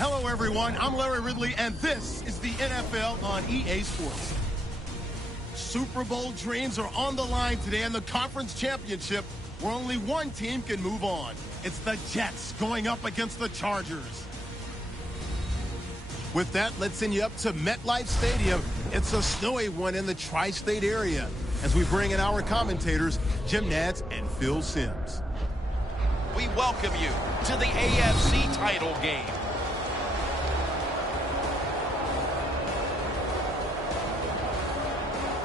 Hello, everyone. I'm Larry Ridley, and this is the NFL on EA Sports. Super Bowl dreams are on the line today in the conference championship, where only one team can move on. It's the Jets going up against the Chargers. With that, let's send you up to MetLife Stadium. It's a snowy one in the tri-state area, as we bring in our commentators, Jim Nantz and Phil Simms. We welcome you to the AFC title game.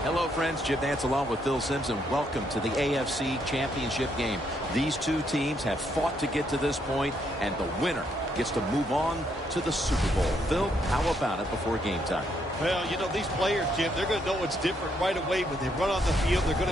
Hello, friends. Jim Nantz along with Phil Simms, and welcome to the AFC Championship game. These two teams have fought to get to this point, and the winner gets to move on to the Super Bowl. Phil, how about it before game time? Well, you know, these players, Jim, they're going to know what's different right away when they run on the field. They're going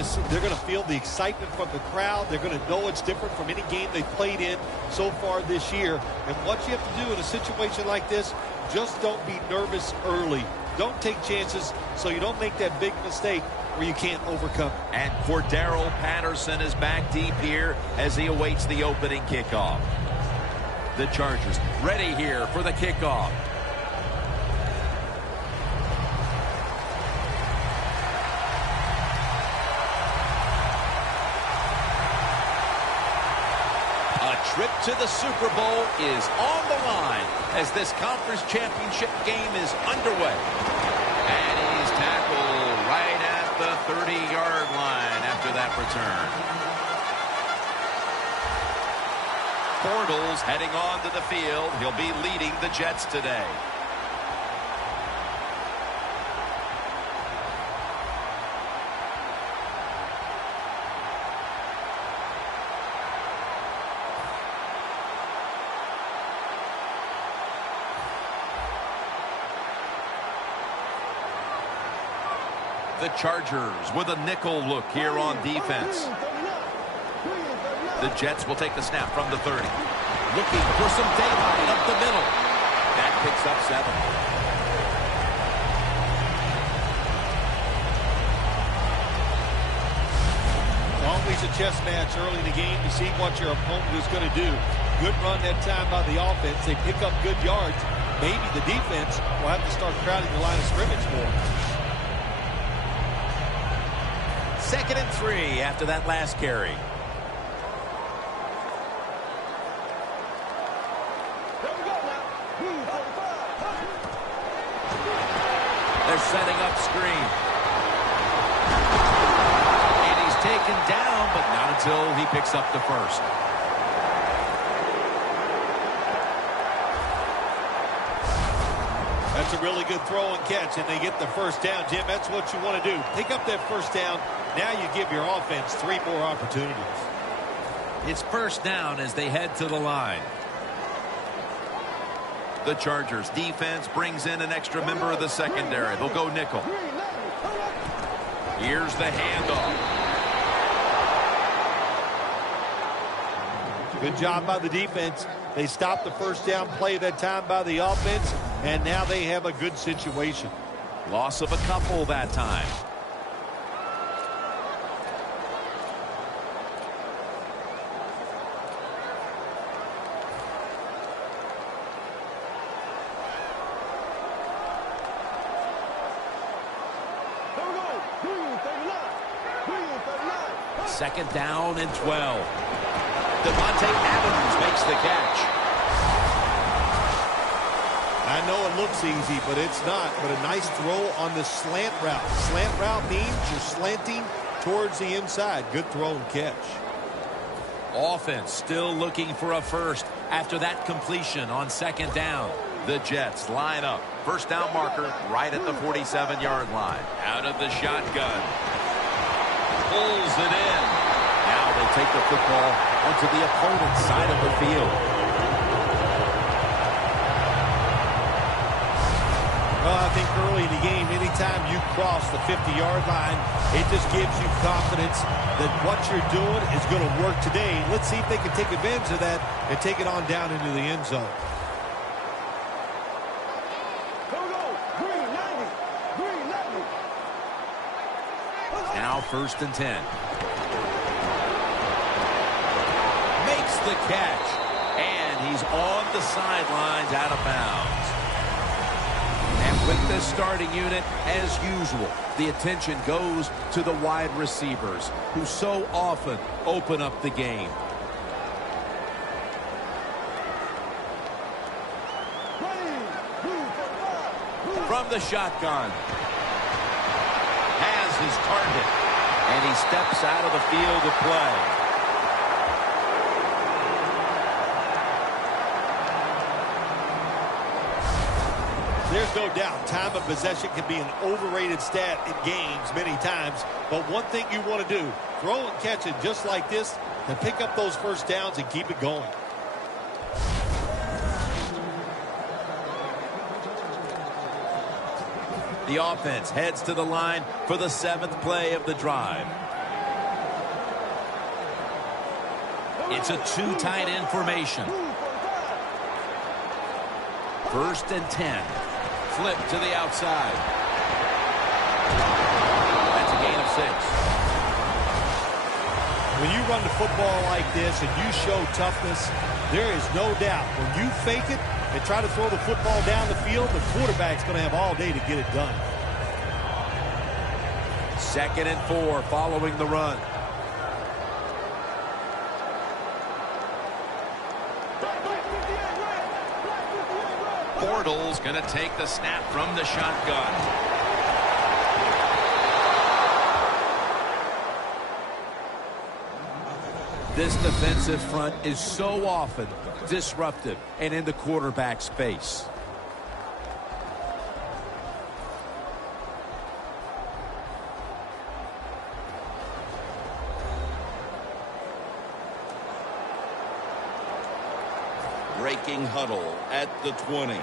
to feel the excitement from the crowd. They're going to know it's different from any game they've played in so far this year. And what you have to do in a situation like this, just don't be nervous early. Don't take chances so you don't make that big mistake where you can't overcome. And Cordero Patterson is back deep here as he awaits the opening kickoff. The Chargers ready here for the kickoff. A trip to the Super Bowl is on the line as this conference championship game is underway. And he's tackled right at the 30-yard line after that return. Bortles heading onto the field. He'll be leading the Jets today. The Chargers with a nickel look here on defense. The Jets will take the snap from the 30. Looking for some daylight up the middle. That picks up 7. It's always a chess match early in the game to see what your opponent is going to do. Good run that time by the offense. They pick up good yards. Maybe the defense will have to start crowding the line of scrimmage more. 2nd and 3 after that last carry. They're setting up screen. And he's taken down, but not until he picks up the first. That's a really good throw and catch, and they get the first down. Jim, that's what you want to do. Pick up that first down. Now you give your offense 3 more opportunities. It's first down as they head to the line. The Chargers defense brings in an extra member of the secondary. They'll go nickel. Here's the handoff. Good job by the defense. They stopped the first down play that time by the offense, and now they have a good situation. Loss of a couple that time. Second down and 12. Devontae Adams makes the catch. I know it looks easy, but it's not. But a nice throw on the slant route. Slant route means you're slanting towards the inside. Good throw and catch. Offense still looking for a first after that completion on 2nd down. The Jets line up. First down marker right at the 47-yard line. Out of the shotgun. Pulls it in. Now they take the football onto the opponent's side of the field. Well, I think early in the game, anytime you cross the 50-yard line, it just gives you confidence that what you're doing is going to work today. Let's see if they can take advantage of that and take it on down into the end zone. Now 1st and 10. Makes the catch. And he's on the sidelines, out of bounds. And with this starting unit, as usual, the attention goes to the wide receivers, who so often open up the game. From the shotgun. Has his target. And he steps out of the field to play. There's no doubt time of possession can be an overrated stat in games many times. But one thing you want to do, throw and catch it just like this, and pick up those first downs and keep it going. The offense heads to the line for the 7th play of the drive. It's a two tight end formation. 1st and 10. Flip to the outside. That's a gain of 6. When you run the football like this and you show toughness, there is no doubt when you fake it and try to throw the football down the field, the quarterback's going to have all day to get it done. 2nd and 4 following the run. Bortles going to take the snap from the shotgun. This defensive front is so often disruptive and in the quarterback's face. Breaking huddle at the 20.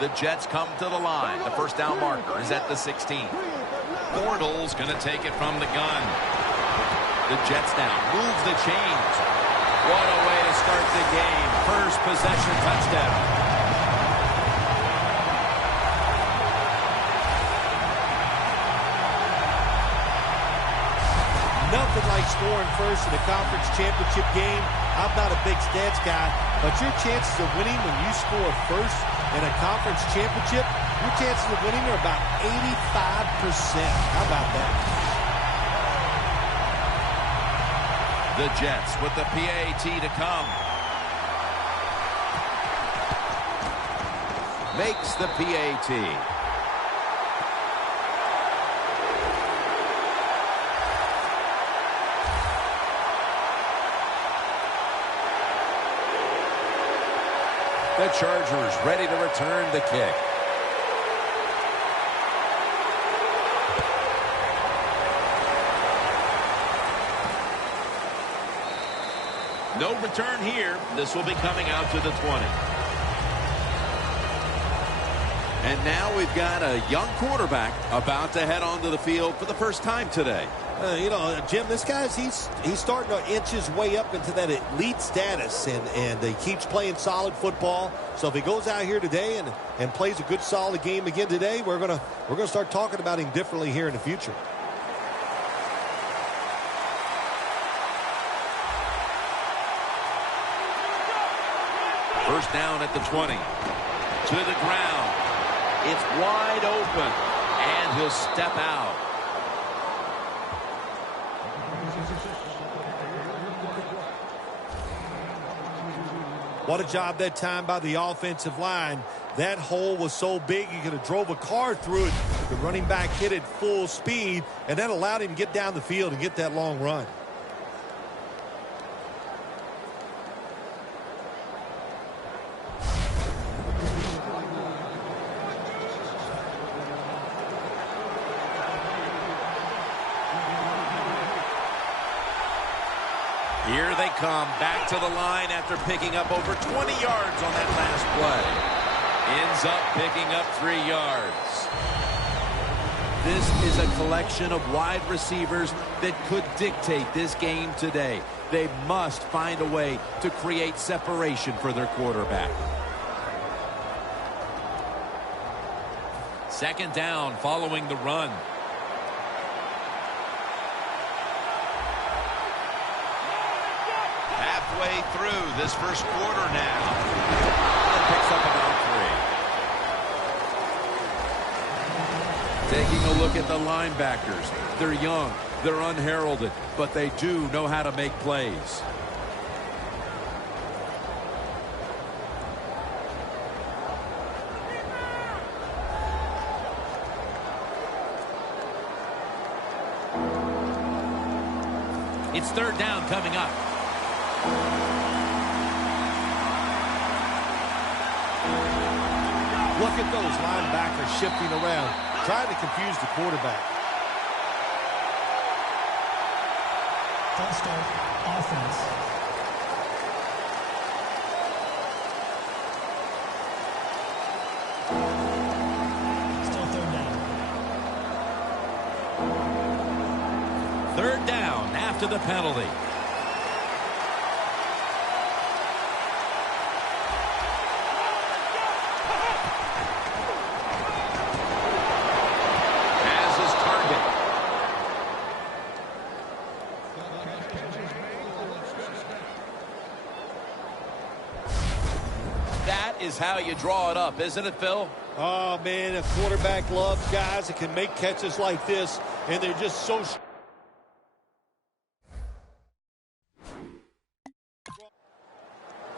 The Jets come to the line. The first down marker is at the 16. Bortles going to take it from the gun. The Jets now move the chains. What a way to start the game. First possession touchdown. Nothing like scoring first in a conference championship game. I'm not a big stats guy, but your chances of winning when you score first in a conference championship, your chances of winning are about 85%. How about that? The Jets with the PAT to come. Makes the PAT. The Chargers ready to return the kick. No return here. This will be coming out to the 20. And now we've got a young quarterback about to head onto the field for the first time today. You know, Jim, this guy's he's starting to inch his way up into that elite status, and he keeps playing solid football. So if he goes out here today and plays a good solid game again today, we're gonna start talking about him differently here in the future. First down at the 20. To the ground. It's wide open. And he'll step out. What a job that time by the offensive line. That hole was so big he could have drove a car through it. The running back hit it full speed, and that allowed him to get down the field and get that long run. Here they come back to the line after picking up over 20 yards on that last play. Ends up picking up 3 yards. This is a collection of wide receivers that could dictate this game today. They must find a way to create separation for their quarterback. Second down following the run. halfway through this first quarter now. It picks up about 3. Taking a look at the linebackers. They're young, they're unheralded, but they do know how to make plays. It's third down coming up. Look at those linebackers shifting around, trying to confuse the quarterback. False start, offense. Still third down. Third down after the penalty. Has his target. That is how you draw it up, isn't it, Phil? Oh, man, a quarterback loves guys that can make catches like this, and they're just so...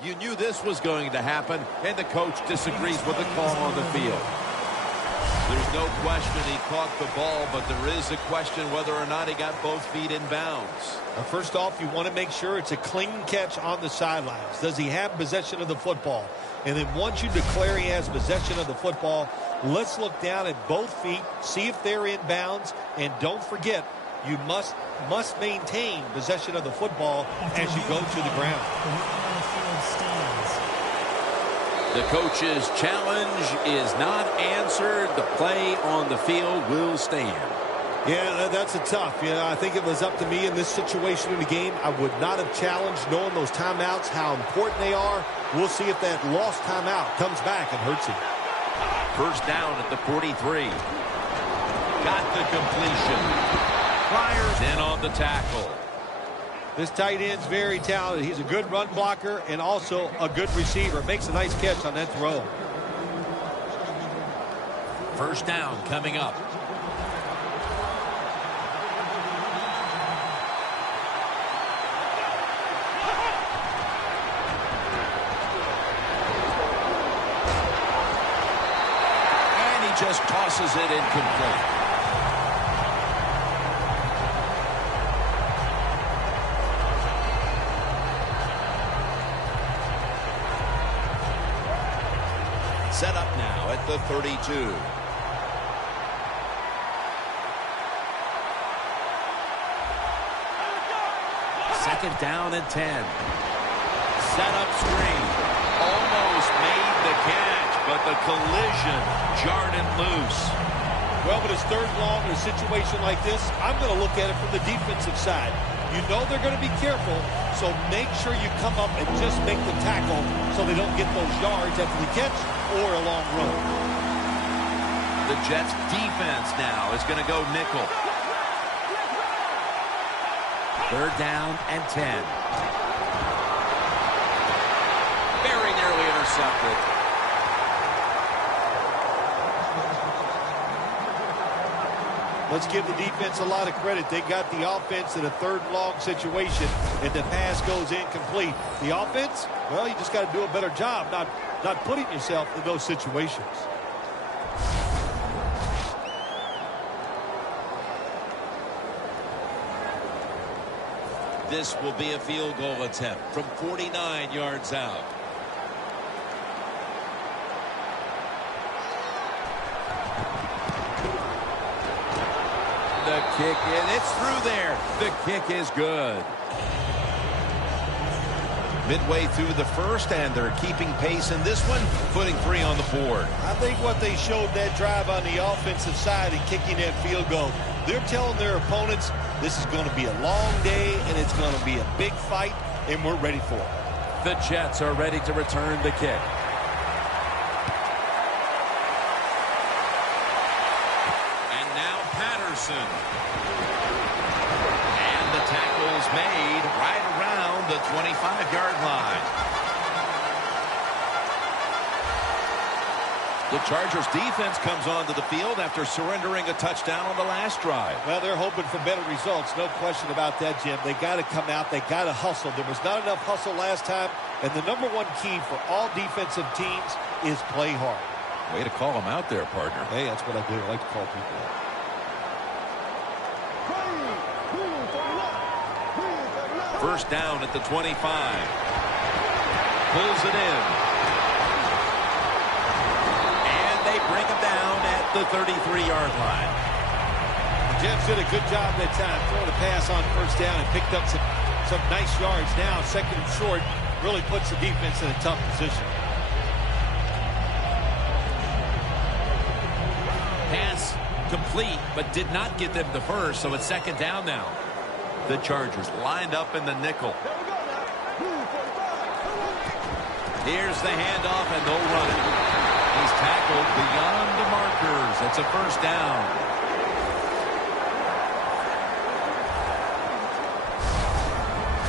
You knew this was going to happen, and the coach disagrees with the call on the field. There's no question he caught the ball, but there is a question whether or not he got both feet in bounds. First off, you want to make sure it's a clean catch on the sidelines. Does he have possession of the football? And then once you declare he has possession of the football, let's look down at both feet, see if they're in bounds, and don't forget, you must maintain possession of the football as you go to the ground. The coach's challenge is not answered. The play on the field will stand. Yeah, that's a tough. I think it was up to me in this situation in the game. I would not have challenged, knowing those timeouts, how important they are. We'll see if that lost timeout comes back and hurts him. First down at the 43. Got the completion. Flyers in on the tackle. This tight end's very talented. He's a good run blocker and also a good receiver. Makes a nice catch on that throw. First down coming up. And he just tosses it incomplete. Set up now at the 32. Second down and 10. Set up screen. Almost made the catch, but the collision jarred it loose. Well, but it's third long in a situation like this, I'm going to look at it from the defensive side. You know they're going to be careful, so make sure you come up and just make the tackle so they don't get those yards after the catch or a long run. The Jets defense now is going to go nickel. Third down and 10. Very nearly intercepted. Let's give the defense a lot of credit. They got the offense in a third long situation, and the pass goes incomplete. The offense, well, you just got to do a better job not putting yourself in those situations. This will be a field goal attempt from 49 yards out. The kick, and it's through there. The kick is good. Midway through the first, and they're keeping pace in this one, putting 3 on the board. I think what they showed that drive on the offensive side and kicking that field goal, they're telling their opponents this is going to be a long day and it's going to be a big fight, and we're ready for it. The Jets are ready to return the kick. And now Patterson. And the tackle's made right around the 25-yard The Chargers defense comes onto the field after surrendering a touchdown on the last drive. Well, they're hoping for better results. No question about that, Jim. They got to come out. They got to hustle. There was not enough hustle last time. And the number one key for all defensive teams is play hard. Way to call him out there, partner. Hey, that's what I do. I like to call people out. First down at the 25. Pulls it in. And they bring him down at the 33-yard line. The Jets did a good job that time throwing a pass on first down and picked up some nice yards. Now, second and short, really puts the defense in a tough position. Pass complete, but did not get them the first, so it's second down now. The Chargers lined up in the nickel. Here's the handoff, and they'll run it. He's tackled beyond the markers. It's a first down.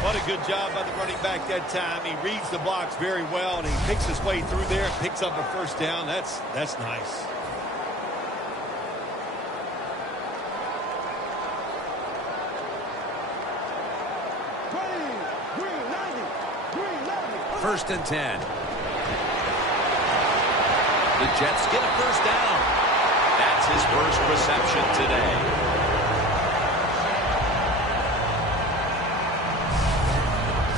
What a good job by the running back that time. He reads the blocks very well, and he picks his way through there and picks up a first down. That's nice. First and 10. The Jets get a first down. That's his first reception today.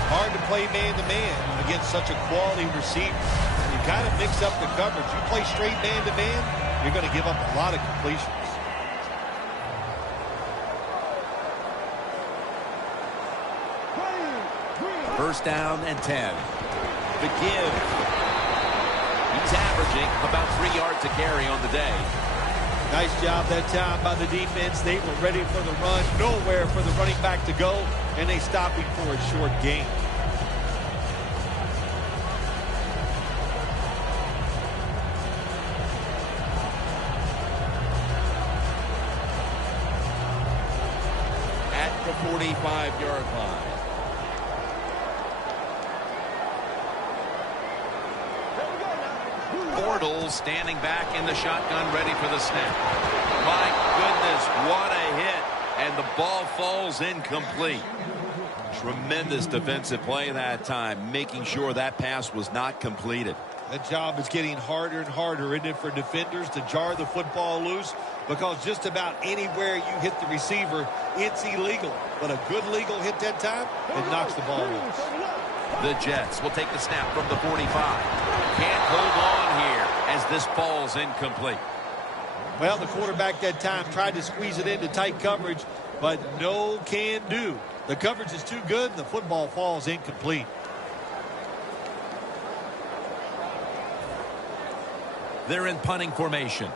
Hard to play man-to-man against such a quality receiver. You got to mix up the coverage. You play straight man-to-man, you're going to give up a lot of completions. First down and 10. The give. He's averaging about 3 yards a carry on the day. Nice job that time by the defense. They were ready for the run. Nowhere for the running back to go, and they stopped him for a short gain. At the 45-yard line. Bortles standing back in the shotgun, ready for the snap. My goodness, what a hit. And the ball falls incomplete. Tremendous defensive play that time, making sure that pass was not completed. That job is getting harder and harder, isn't it, for defenders to jar the football loose? Because just about anywhere you hit the receiver, it's illegal. But a good legal hit that time, it knocks the ball loose. The Jets will take the snap from the 45. Can't hold on here as this falls incomplete. Well, the quarterback that time tried to squeeze it into tight coverage, but no can do. The coverage is too good, and the football falls incomplete. They're in punting formation.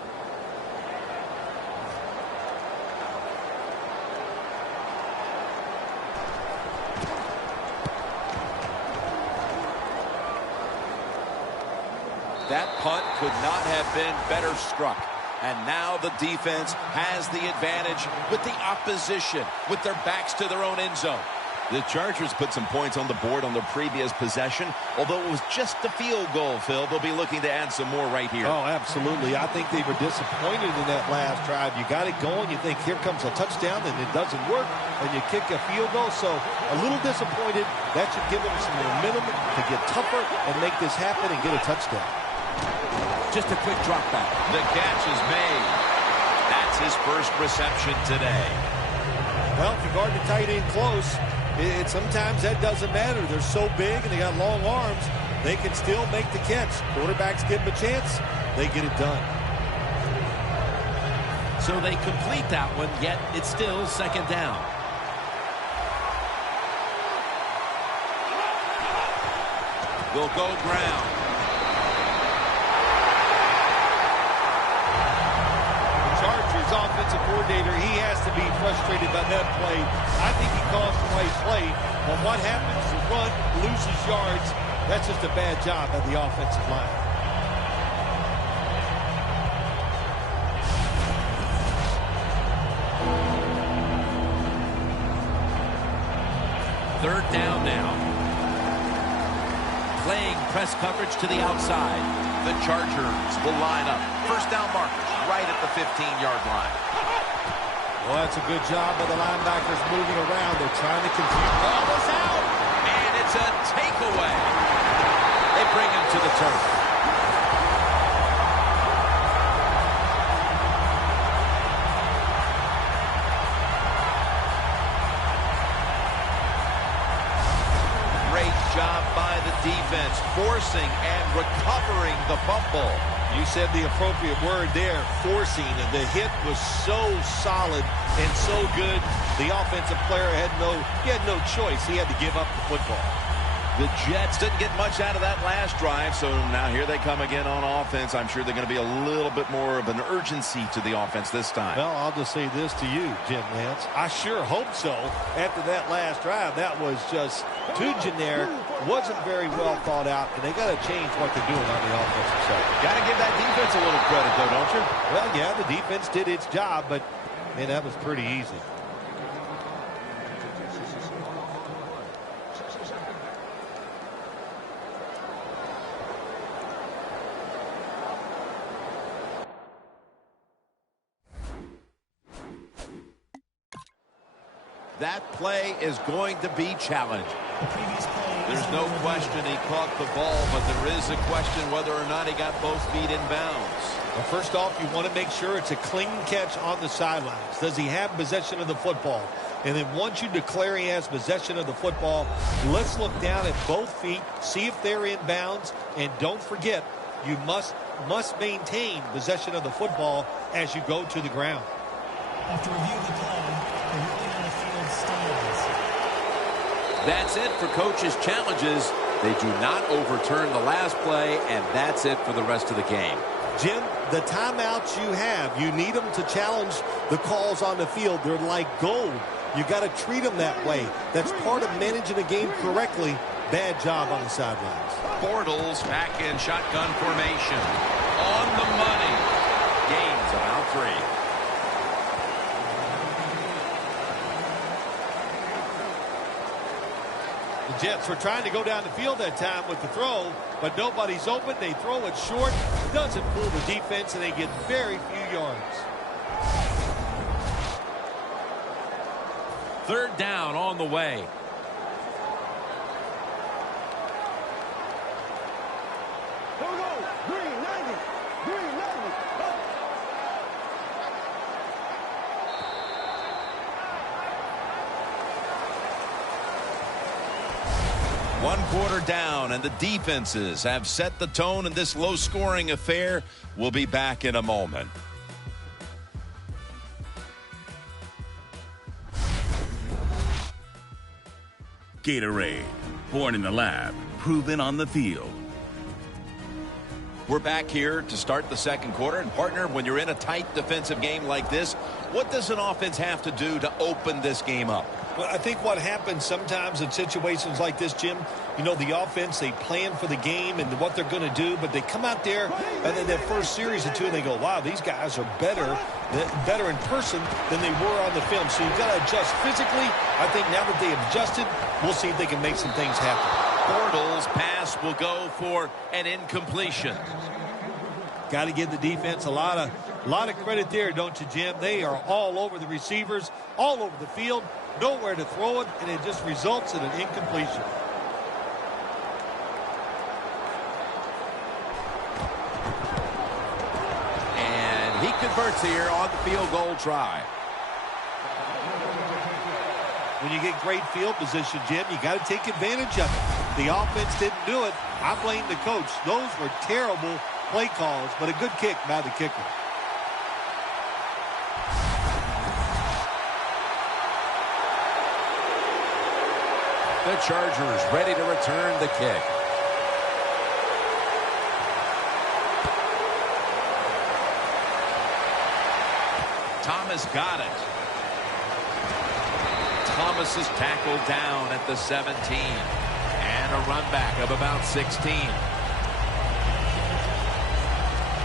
That punt could not have been better struck. And now the defense has the advantage with the opposition, with their backs to their own end zone. The Chargers put some points on the board on their previous possession. Although it was just a field goal, Phil, they'll be looking to add some more right here. Oh, absolutely. I think they were disappointed in that last drive. You got it going. You think here comes a touchdown, and it doesn't work, and you kick a field goal. So a little disappointed. That should give them some momentum to get tougher and make this happen and get a touchdown. Just a quick drop back. The catch is made. That's his first reception today. Well, if you guard the tight end close, sometimes that doesn't matter. They're so big and they got long arms, they can still make the catch. Quarterbacks give them a chance, they get it done. So they complete that one, yet it's still second down. They'll go ground. Offensive coordinator, he has to be frustrated by that play. I think he calls the right play, but what happens? The run loses yards. That's just a bad job by the offensive line. Third down now. Playing press coverage to the outside. The Chargers will line up. First down markers right at the 15-yard line. Well, that's a good job by the linebackers moving around. They're trying to confuse. Ball is out, and it's a takeaway. They bring him to the turf. Great job by the defense, forcing and recovering the fumble. You said the appropriate word there, forcing. The hit was so solid and so good. The offensive player had no choice. He had to give up the football. The Jets didn't get much out of that last drive, so now here they come again on offense. I'm sure they're going to be a little bit more of an urgency to the offense this time. Well, I'll just say this to you, Jim Nance. I sure hope so. After that last drive, that was just too generic, wasn't very well thought out, and they got to change what they're doing on the offensive side. Got to give that defense a little credit, though, don't you? Well, yeah, the defense did its job, but, man, that was pretty easy. That play is going to be challenged. The previous play. There's no question he caught the ball, but there is a question whether or not he got both feet in bounds. Well, first off, you want to make sure it's a clean catch on the sidelines. Does he have possession of the football? And then once you declare he has possession of the football, let's look down at both feet, see if they're in bounds, and don't forget, you must maintain possession of the football as you go to the ground. After reviewing the play, the ruling on the field stands. That's it for coaches' challenges. They do not overturn the last play, and that's it for the rest of the game. Jim, the timeouts you have, you need them to challenge the calls on the field. They're like gold. You got to treat them that way. That's part of managing a game correctly. Bad job on the sidelines. Bortles back in shotgun formation. On the money. Gains about 3. The Jets were trying to go down the field that time with the throw, but nobody's open. They throw it short. Doesn't fool the defense, and they get very few yards. Third down on the way. One quarter down, and the defenses have set the tone in this low-scoring affair. We'll be back in a moment. Gatorade, born in the lab, proven on the field. We're back here to start the second quarter. And, partner, when you're in a tight defensive game like this, what does an offense have to do to open this game up? Well, I think what happens sometimes in situations like this, Jim, you know, the offense, they plan for the game and what they're going to do, but they come out there and then that first series or two and they go, wow, these guys are better in person than they were on the film. So you've got to adjust physically. I think now that they have adjusted, we'll see if they can make some things happen. Bortles' pass will go for an incompletion. Got to give the defense a lot of credit there, don't you, Jim? They are all over the receivers, all over the field, nowhere to throw it, and it just results in an incompletion. And he converts here on the field goal try. When you get great field position, Jim, you got to take advantage of it. The offense didn't do it. I blame the coach. Those were terrible play calls, but a good kick by the kicker. The Chargers ready to return the kick. Thomas got it. Thomas is tackled down at the 17. And a run back of about 16.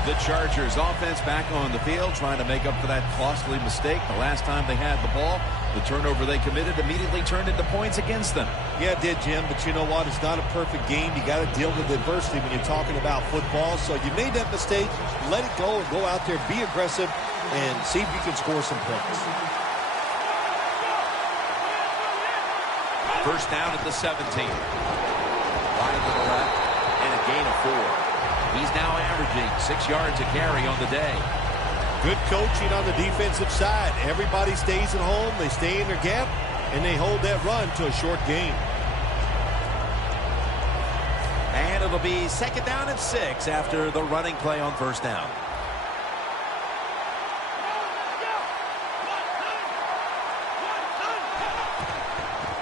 The Chargers offense back on the field trying to make up for that costly mistake the last time they had the ball. The turnover they committed immediately turned into points against them. Yeah, it did, Jim, but you know what? It's not a perfect game. You got to deal with adversity when you're talking about football. So you made that mistake, let it go, and go out there, be aggressive, and see if you can score some points. First down at the 17. Wide to the left, and a gain of 4. He's now averaging 6 yards a carry on the day. Good coaching on the defensive side. Everybody stays at home. They stay in their gap, and they hold that run to a short gain. And it'll be second down and 6 after the running play on first down.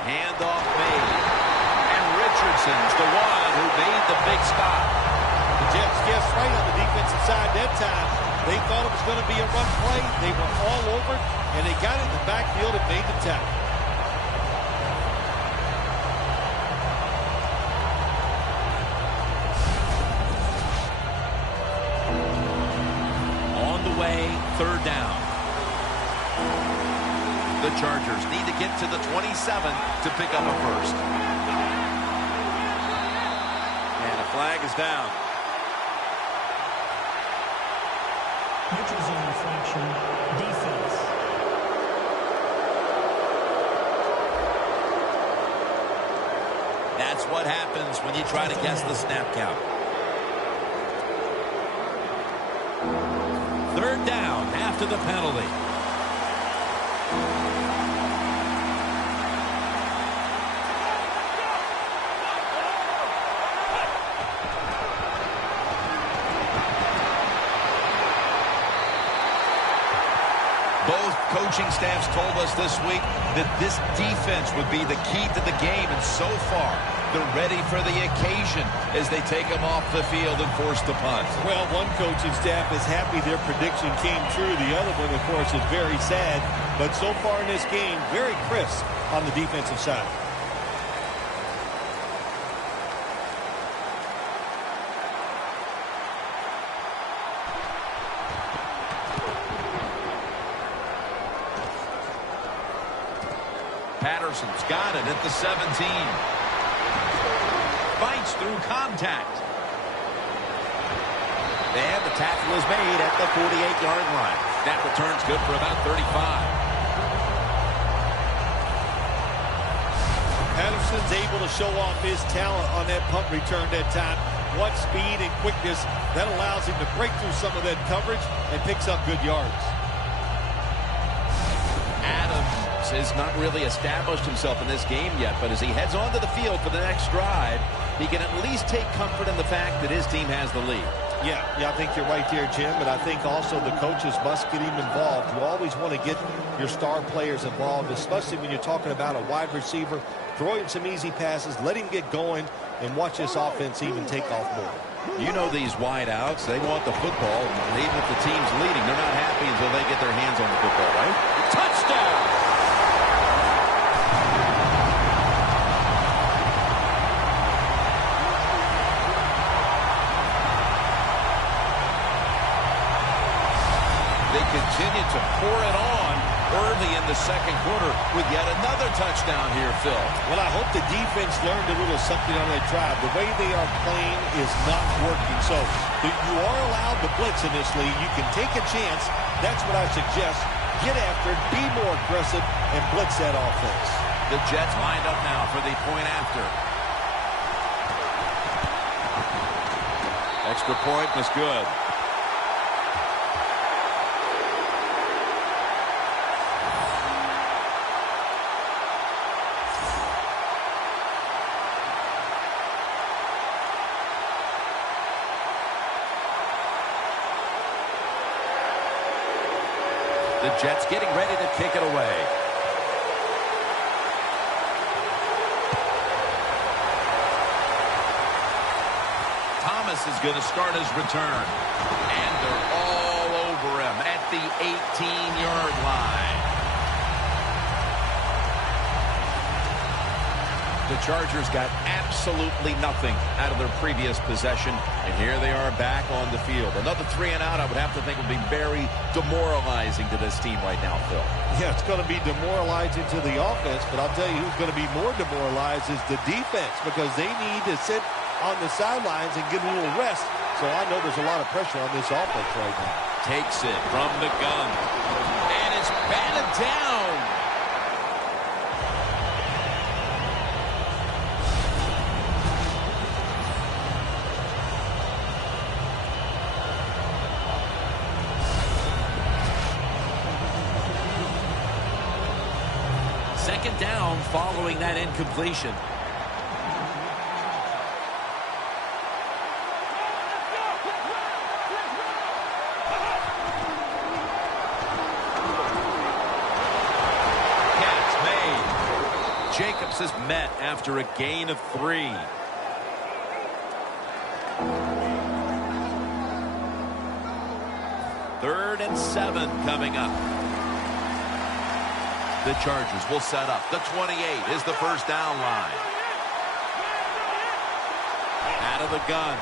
Handoff made. And Richardson's the one who made the big stop. The Jets guessed right on the defensive side that time. They thought it was going to be a run play. They were all over it, and they got it in the backfield and made the tackle. On the way, third down. The Chargers need to get to the 27 to pick up a first. And a flag is down. Neutral zone infraction, defense. That's what happens when you try to guess the snap count. Third down after the penalty. Both coaching staffs told us this week that this defense would be the key to the game, and so far they're ready for the occasion as they take them off the field and force the punt. Well, one coaching staff is happy their prediction came true. The other one, of course, is very sad. But so far in this game, very crisp on the defensive side. Patterson's got it at the 17. Fights through contact. And the tackle is made at the 48-yard line. That return's good for about 35. Patterson's able to show off his talent on that punt return that time. What speed and quickness that allows him to break through some of that coverage and picks up good yards. Has not really established himself in this game yet, but as he heads onto the field for the next drive, he can at least take comfort in the fact that his team has the lead. Yeah, I think you're right there, Jim, but I think also the coaches must get him involved. You always want to get your star players involved, especially when you're talking about a wide receiver. Throw him some easy passes, let him get going, and watch this offense even take off more. You know these wideouts, they want the football, and even if the team's leading, they're not happy until they get their hands on the football, right? Touchdown! Continue to pour it on early in the second quarter with yet another touchdown here, Phil. Well, I hope the defense learned a little something on that drive. The way they are playing is not working. So you are allowed to blitz in this league. You can take a chance. That's what I suggest. Get after it, be more aggressive, and blitz that offense. The Jets lined up now for the point after. Extra point was good. The Jets getting ready to kick it away. Thomas is going to start his return. And they're all over him at the 18-yard line. The Chargers got absolutely nothing out of their previous possession, and here they are back on the field. Another 3 and out, I would have to think, would be very demoralizing to this team right now, Phil. Yeah, it's going to be demoralizing to the offense, but I'll tell you who's going to be more demoralized is the defense, because they need to sit on the sidelines and get a little rest. So I know there's a lot of pressure on this offense right now. Takes it from the gun, and it's batted down. Second down following that incompletion. Catch made. Jacobs is met after a gain of 3. Third and 7 coming up. The Chargers will set up. The 28 is the first down line. Out of the gun.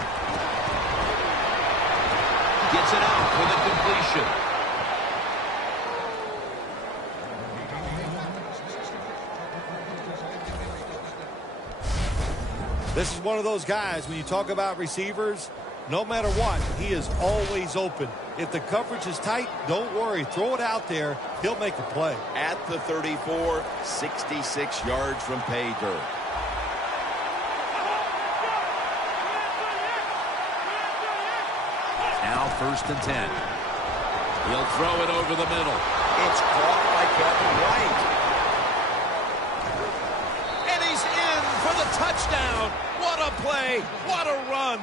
Gets it out for the completion. This is one of those guys, when you talk about receivers, no matter what, he is always open. If the coverage is tight, don't worry. Throw it out there. He'll make a play. At the 34, 66 yards from pay dirt. Now 1st and 10. He'll throw it over the middle. It's caught by Kevin White. And he's in for the touchdown. What a play. What a run.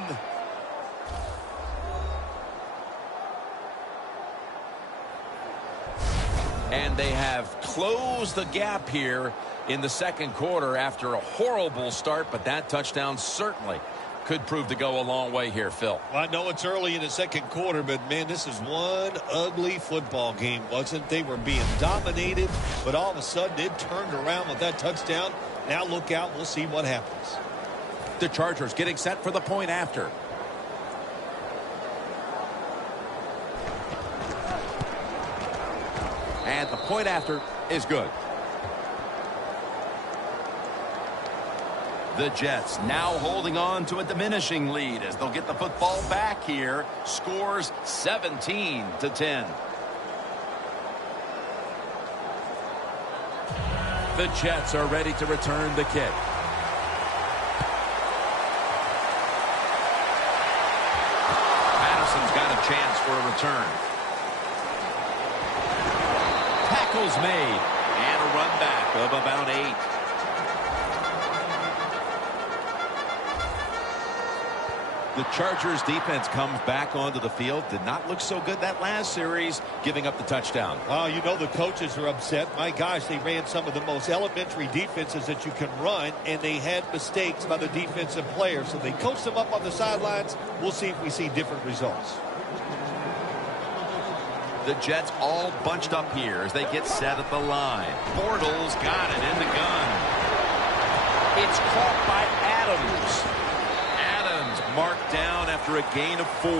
And they have closed the gap here in the second quarter after a horrible start, but that touchdown certainly could prove to go a long way here, Phil. Well, I know it's early in the second quarter, but, man, this is one ugly football game, wasn't it? They were being dominated, but all of a sudden it turned around with that touchdown. Now look out. We'll see what happens. The Chargers getting set for the point after. And the point after is good. The Jets now holding on to a diminishing lead as they'll get the football back here. Scores 17-10. The Jets are ready to return the kick. Madison's got a chance for a return. Tackles made, and a run back of about 8. The Chargers defense comes back onto the field. Did not look so good that last series, giving up the touchdown. Oh, you know the coaches are upset. My gosh, they ran some of the most elementary defenses that you can run, and they had mistakes by the defensive players. So they coached them up on the sidelines. We'll see if we see different results. The Jets all bunched up here as they get set at the line. Bortles got it in the gun. It's caught by Adams. Adams marked down after a gain of 4.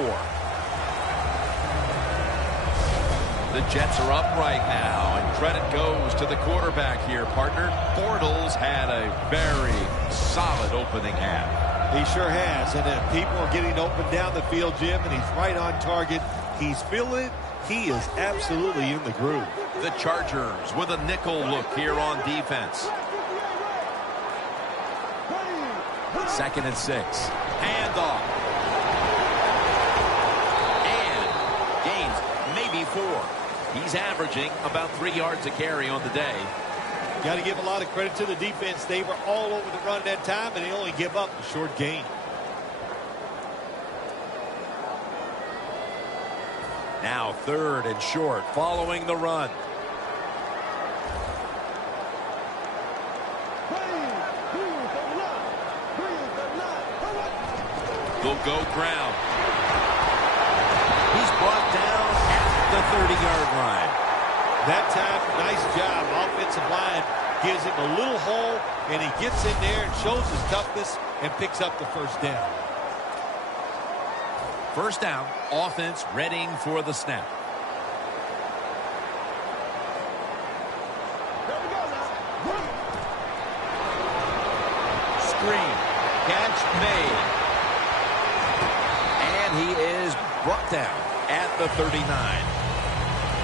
The Jets are up right now, and credit goes to the quarterback here, partner. Bortles had a very solid opening half. He sure has, and people are getting open down the field, Jim, and he's right on target. He's feeling it. He is absolutely in the groove. The Chargers with a nickel look here on defense. 2nd and 6. Handoff. And gains maybe 4. He's averaging about 3 yards a carry on the day. Got to give a lot of credit to the defense. They were all over the run that time, and they only give up a short gain. Now 3rd and short following the run. They'll go ground. He's brought down at the 30-yard line. That time, nice job. Offensive line gives him a little hole, and he gets in there and shows his toughness and picks up the first down. First down, offense readying for the snap. Screen, catch made. And he is brought down at the 39.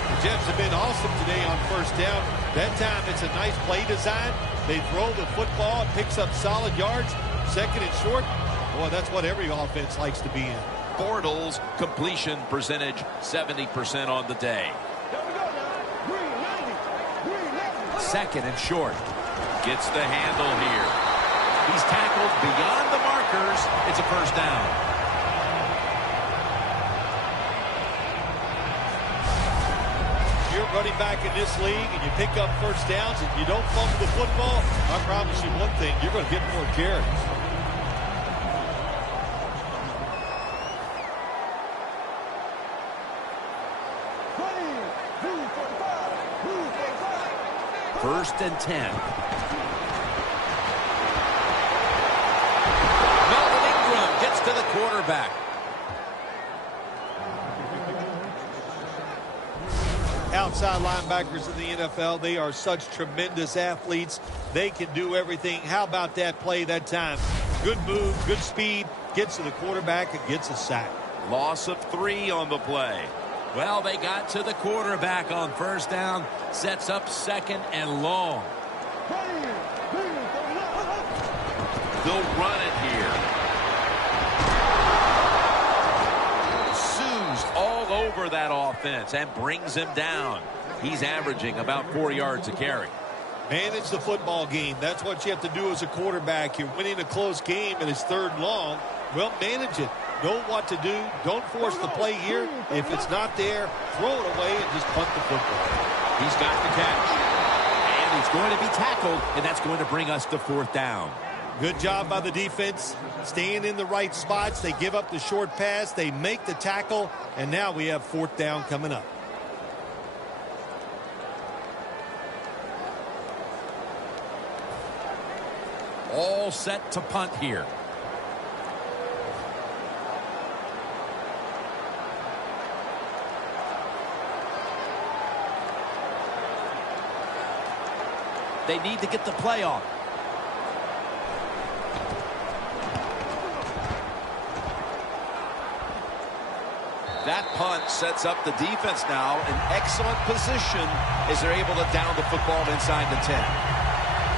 The Jets have been awesome today on first down. That time it's a nice play design. They throw the football, it picks up solid yards. Second and short, boy, that's what every offense likes to be in. Bortles completion percentage 70% on the day. Second and short. Gets the handle here. He's tackled beyond the markers. It's a first down. You're running back in this league and you pick up first downs and you don't fumble the football, I promise you one thing, you're going to get more carries. First and 10. Melvin Ingram gets to the quarterback. Outside linebackers in the NFL, they are such tremendous athletes. They can do everything. How about that play that time? Good move, good speed, gets to the quarterback and gets a sack. Loss of 3 on the play. Well, they got to the quarterback on first down. Sets up second and long. They'll run it here. Sues all over that offense and brings him down. He's averaging about 4 yards a carry. Manage the football game. That's what you have to do as a quarterback. You're winning a close game and it's third and long. Well, manage it. Know what to do. Don't force the play here. If it's not there, throw it away and just punt the football. He's got the catch. And he's going to be tackled, and that's going to bring us to fourth down. Good job by the defense. Staying in the right spots. They give up the short pass. They make the tackle. And now we have fourth down coming up. All set to punt here. They need to get the play off. That punt sets up the defense now in excellent position as they're able to down the football inside the 10.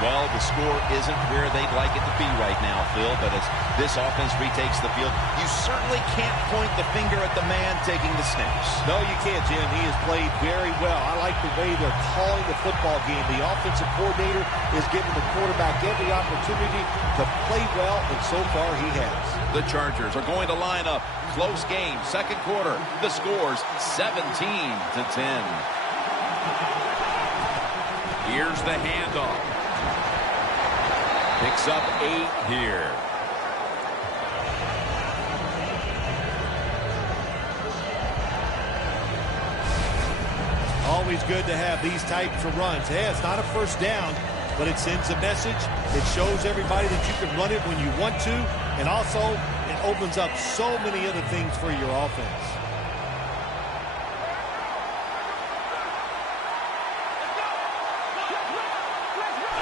Well, the score isn't where they'd like it to be right now, Phil, but as this offense retakes the field, you certainly can't point the finger at the man taking the snaps. No, you can't, Jim. He has played very well. I like the way they're calling the football game. The offensive coordinator is giving the quarterback every opportunity to play well, and so far he has. The Chargers are going to line up. Close game, second quarter. The score's 17-10. Here's the handoff. Picks up 8 here. Always good to have these types of runs. Hey, it's not a first down, but it sends a message. It shows everybody that you can run it when you want to, and also it opens up so many other things for your offense.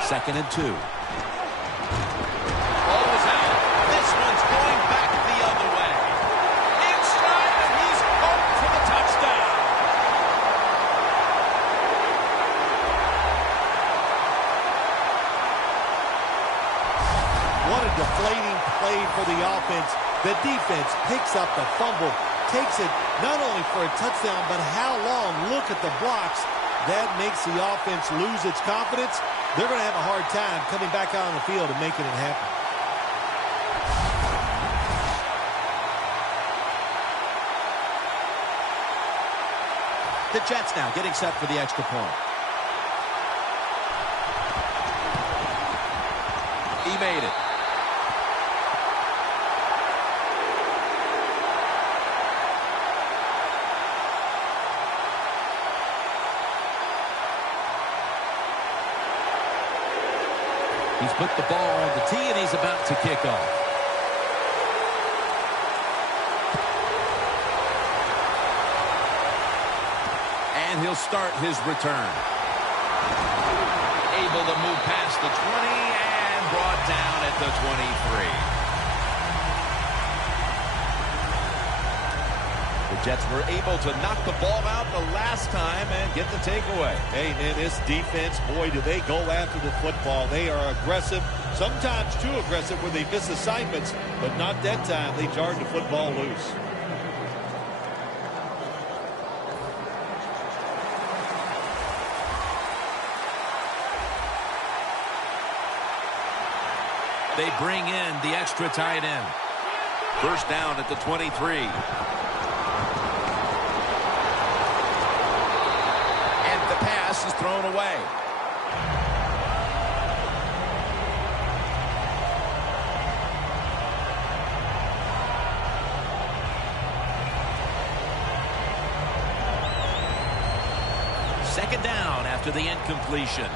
Second and 2. Ball is out. This one's going back the other way. Inside, and he's home for the touchdown. What a deflating play for the offense. The defense picks up the fumble, takes it not only for a touchdown, but how long? Look at the blocks. That makes the offense lose its confidence. They're going to have a hard time coming back out on the field and making it happen. The Jets now getting set for the extra point. He made it. put the ball on the tee, and he's about to kick off. And he'll start his return. Able to move past the 20 and brought down at the 23. The Jets were able to knock the ball out the last time and get the takeaway. Hey, man, this defense, boy, do they go after the football. They are aggressive, sometimes too aggressive where they miss assignments, but not that time. They jarred the football loose. They bring in the extra tight end. First down at the 23. And the pass is thrown away. Second down after the incompletion.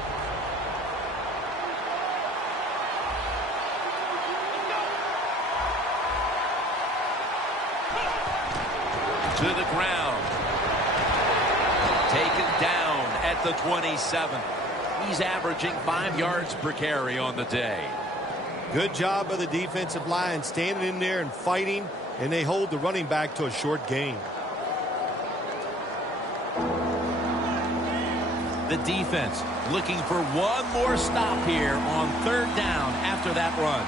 To the ground. Taken down at the 27. He's averaging 5 yards per carry on the day. Good job by the defensive line standing in there and fighting, and they hold the running back to a short gain. The defense looking for one more stop here on third down after that run.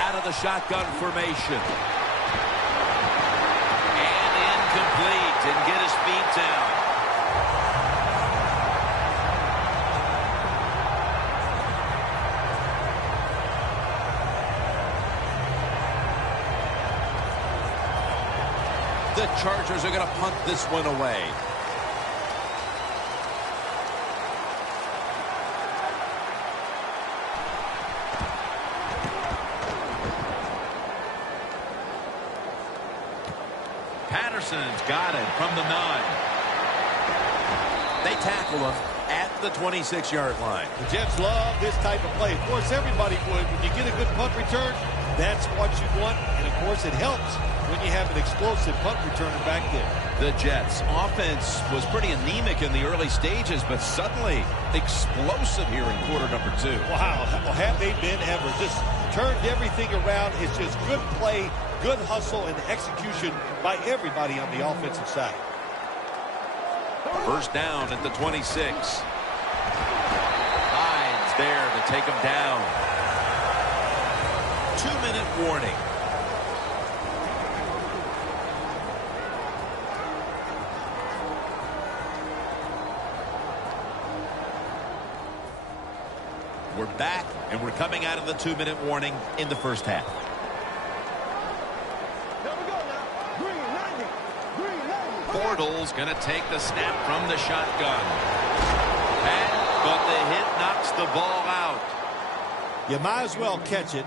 Out of the shotgun formation. And incomplete. Didn't get his feet down. The Chargers are going to punt this one away. Patterson's got it from the 9. They tackle him at the 26-yard line. The Jets love this type of play. Of course, everybody would. When you get a good punt return, that's what you want. And, of course, it helps when you have an explosive punt returner back there. The Jets' offense was pretty anemic in the early stages, but suddenly explosive here in quarter number 2. Wow, have they been ever. Just turned everything around. It's just good play, good hustle, and execution by everybody on the offensive side. First down at the 26. Hines there to take him down. 2-minute warning. We're back, and we're coming out of the 2-minute warning in the first half. Bortles going to take the snap from the shotgun. But the hit knocks the ball out. You might as well catch it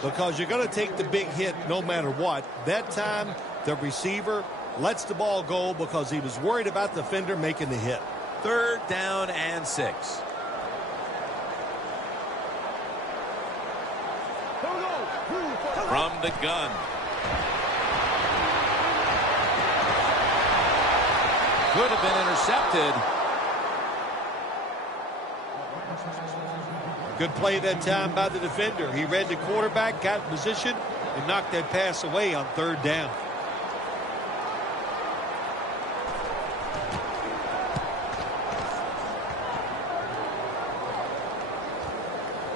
because you're going to take the big hit no matter what. That time, the receiver lets the ball go because he was worried about the defender making the hit. Third down and 6. From the gun. Could have been intercepted. Good play that time by the defender. He read the quarterback, got in position, and knocked that pass away on third down.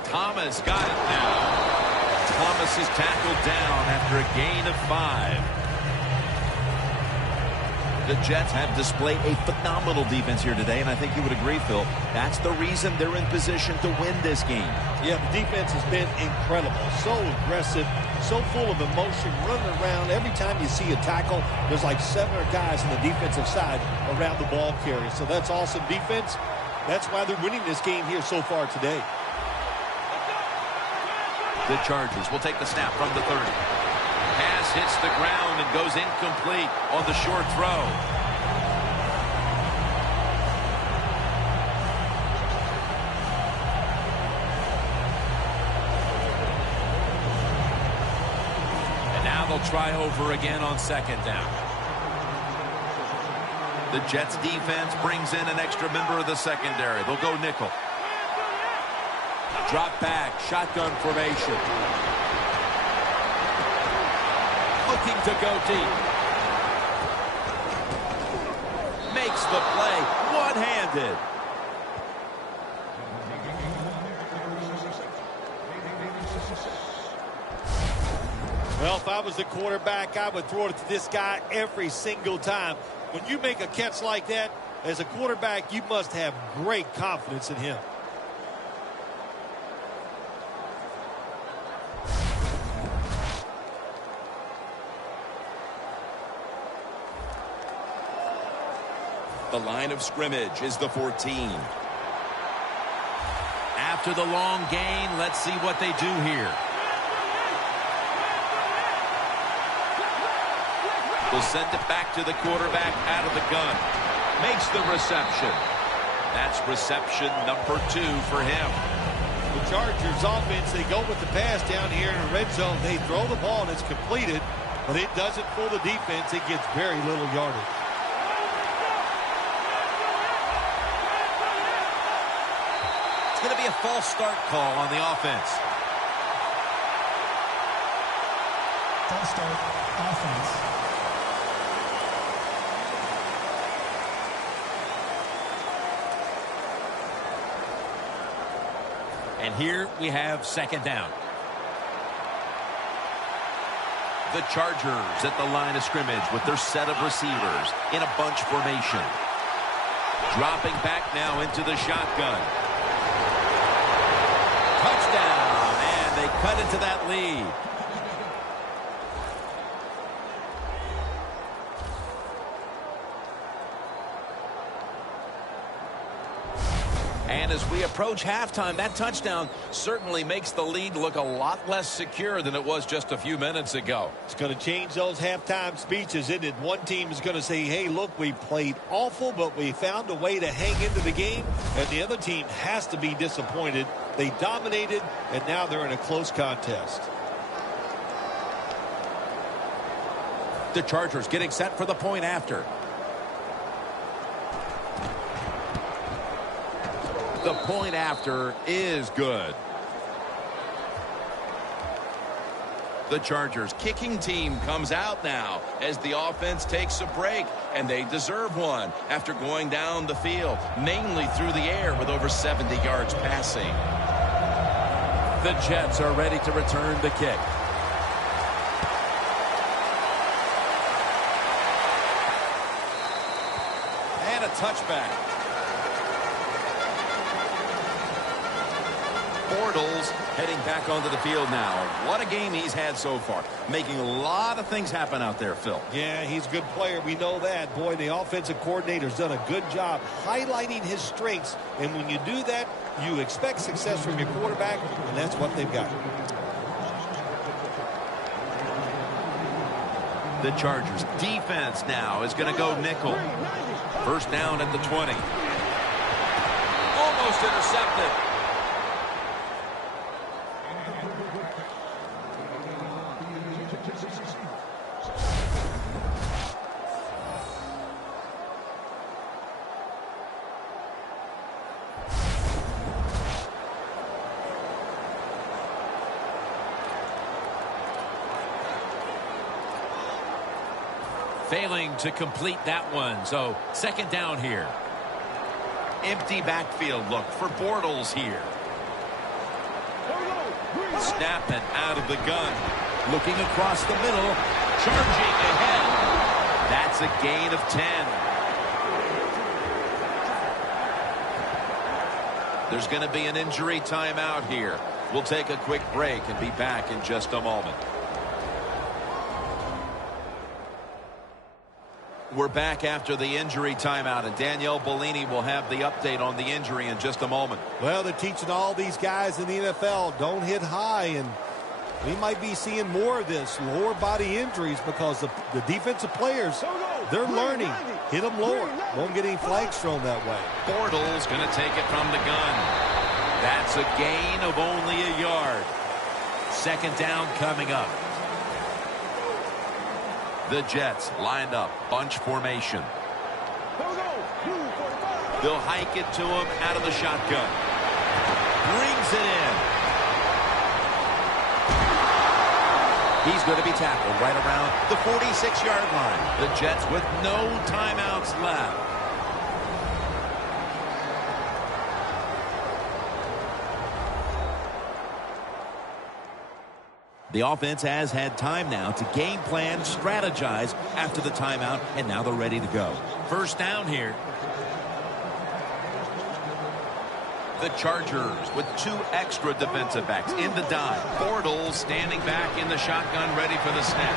Thomas got it now. Thomas is tackled down after a gain of 5. The Jets have displayed a phenomenal defense here today, and I think you would agree, Phil. That's the reason they're in position to win this game. Yeah, the defense has been incredible. So aggressive, so full of emotion, running around. Every time you see a tackle, there's like 7 or 8 guys on the defensive side around the ball carrier. So that's awesome defense. That's why they're winning this game here so far today. The Chargers will take the snap from the 30. Pass hits the ground and goes incomplete on the short throw. They'll try over again on second down. The Jets defense brings in an extra member of the secondary. They'll go nickel. Drop back, shotgun formation. Looking to go deep. Makes the play one-handed. Well, if I was the quarterback, I would throw it to this guy every single time. When you make a catch like that, as a quarterback, you must have great confidence in him. The line of scrimmage is the 14. After the long gain, let's see what they do here. They'll send it back to the quarterback out of the gun. Makes the reception. That's reception number 2 for him. The Chargers offense, they go with the pass down here in the red zone. They throw the ball and it's completed, but it doesn't fool the defense. It gets very little yardage. It's going to be a false start call on the offense. False start, offense. And here we have second down. The Chargers at the line of scrimmage with their set of receivers in a bunch formation. Dropping back now into the shotgun. Touchdown, and they cut into that lead. And as we approach halftime, that touchdown certainly makes the lead look a lot less secure than it was just a few minutes ago. It's going to change those halftime speeches, isn't it? One team is going to say, hey, look, we played awful, but we found a way to hang into the game. And the other team has to be disappointed. They dominated, and now they're in a close contest. The Chargers getting set for the point after. The point after is good. The Chargers kicking team comes out now as the offense takes a break, and they deserve one after going down the field, mainly through the air with over 70 yards passing. The Jets are ready to return the kick. And a touchback. Bortles heading back onto the field now. What a game he's had so far. Making a lot of things happen out there, Phil. Yeah, he's a good player. We know that. Boy, the offensive coordinator's done a good job highlighting his strengths. And when you do that, you expect success from your quarterback, and that's what they've got. The Chargers defense now is going to go nickel. First down at the 20. Almost intercepted. Failing to complete that one, so second down here. Empty backfield look for Bortles here. Snapping out of the gun. Looking across the middle. Charging ahead. That's a gain of 10. There's going to be an injury timeout here. We'll take a quick break and be back in just a moment. We're back after the injury timeout, and Danielle Bellini will have the update on the injury in just a moment. Well, they're teaching all these guys in the NFL, don't hit high, and we might be seeing more of this, lower body injuries, because the defensive players, they're learning. Hit them lower. Won't get any flags thrown that way. Bortles going to take it from the gun. That's a gain of only a yard. Second down coming up. The Jets lined up, bunch formation. They'll hike it to him out of the shotgun. Brings it in. He's going to be tackled right around the 46-yard line. The Jets with no timeouts left. The offense has had time now to game plan, strategize after the timeout, and now they're ready to go. First down here. The Chargers with 2 extra defensive backs in the dime. Bortles standing back in the shotgun, ready for the snap.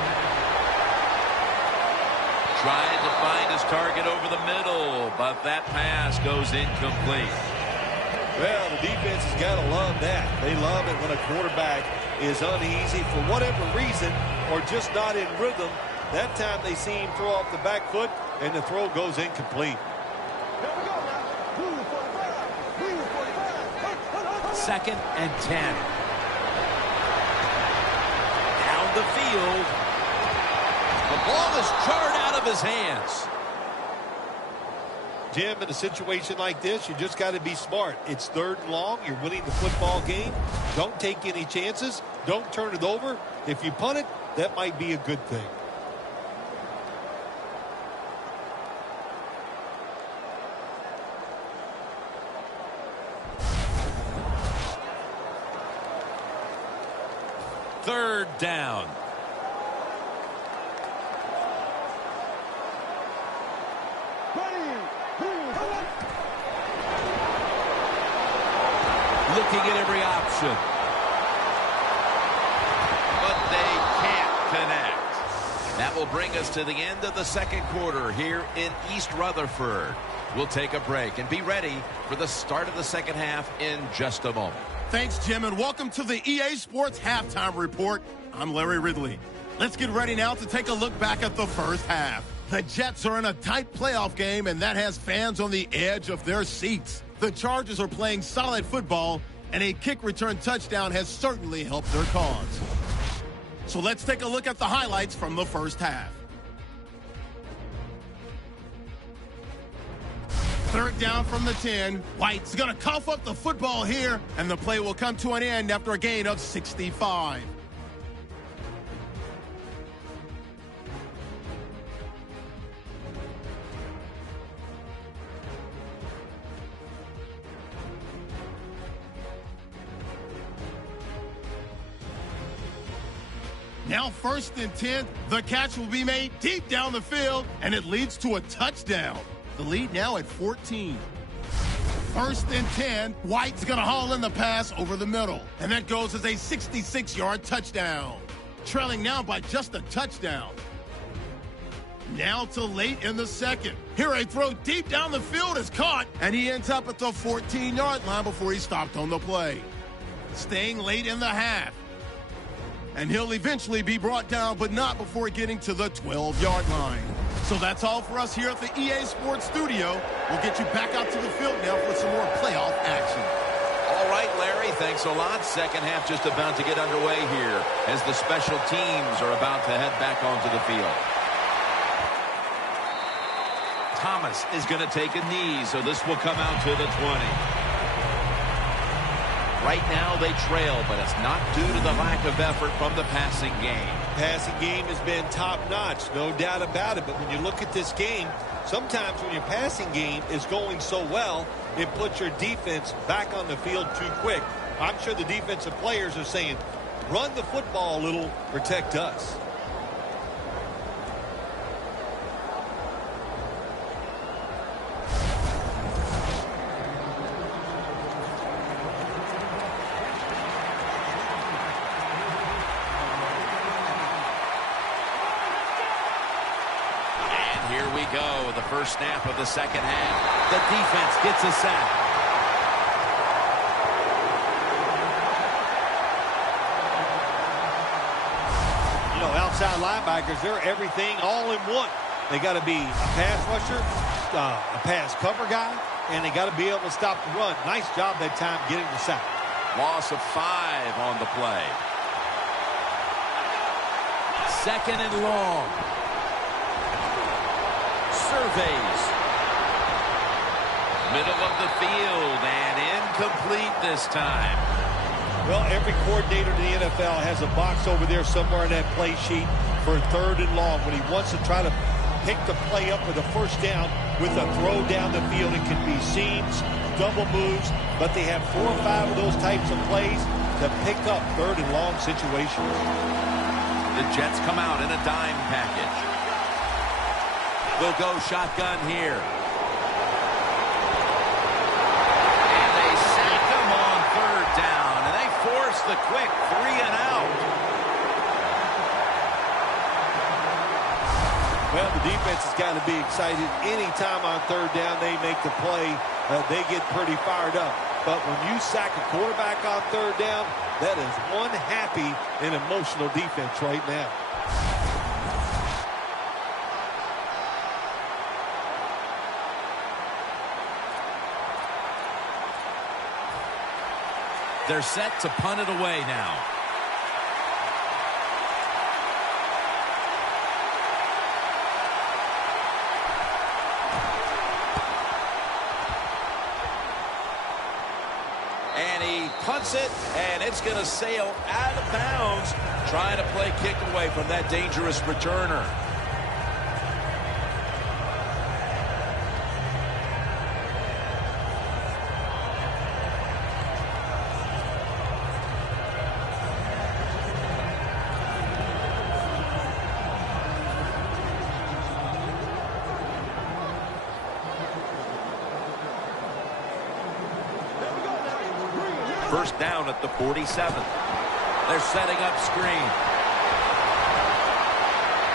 Trying to find his target over the middle, but that pass goes incomplete. Well, the defense has got to love that. They love it when a quarterback is uneasy for whatever reason or just not in rhythm. That time they see him throw off the back foot, and the throw goes incomplete. Second and 10. Down the field. The ball is jarred out of his hands. Jim, in a situation like this, you just got to be smart. It's 3rd and long. You're winning the football game. Don't take any chances. Don't turn it over. If you punt it, that might be a good thing. Third down. Looking at every option. But they can't connect. That will bring us to the end of the second quarter here in East Rutherford. We'll take a break and be ready for the start of the second half in just a moment. Thanks, Jim, and welcome to the EA Sports Halftime Report. I'm Larry Ridley. Let's get ready now to take a look back at the first half. The Jets are in a tight playoff game, and that has fans on the edge of their seats. The Chargers are playing solid football, and a kick return touchdown has certainly helped their cause. So let's take a look at the highlights from the first half. Third down from the 10. White's going to cough up the football here, and the play will come to an end after a gain of 65. Now 1st and 10, the catch will be made deep down the field, and it leads to a touchdown. The lead now at 14. 1st and 10, White's going to haul in the pass over the middle, and that goes as a 66-yard touchdown. Trailing now by just a touchdown. Now to late in the second. Here a throw deep down the field is caught, and he ends up at the 14-yard line before he stopped on the play. Staying late in the half. And he'll eventually be brought down, but not before getting to the 12-yard line. So that's all for us here at the EA Sports Studio. We'll get you back out to the field now for some more playoff action. All right, Larry, thanks a lot. Second half just about to get underway here as the special teams are about to head back onto the field. Thomas is going to take a knee, so this will come out to the 20. Right now they trail, but it's not due to the lack of effort from the passing game. Passing game has been top-notch, no doubt about it. But when you look at this game, sometimes when your passing game is going so well, it puts your defense back on the field too quick. I'm sure the defensive players are saying, run the football a little, protect us. Go the first snap of the second half. The defense gets a sack. You know, outside linebackers, they're everything all in one. They got to be a pass rusher, a pass cover guy, and they got to be able to stop the run. Nice job that time getting the sack. Loss of 5 on the play. Second and long. surveys. Middle of the field and incomplete this time. Well, every coordinator in the NFL has a box over there somewhere in that play sheet for 3rd and long when he wants to try to pick the play up with a first down with a throw down the field. It can be seams, double moves, but they have 4 or 5 of those types of plays to pick up 3rd and long situations. The Jets come out in a dime package. They'll go shotgun here. And they sack him on 3rd down, and they force the quick 3 and out. Well, the defense has got to be excited. Anytime on 3rd down they make the play, they get pretty fired up. But when you sack a quarterback on 3rd down, that is one happy and emotional defense right now. They're set to punt it away now. And he punts it, and it's going to sail out of bounds, trying to play kick away from that dangerous returner. First down at the 47. They're setting up screen.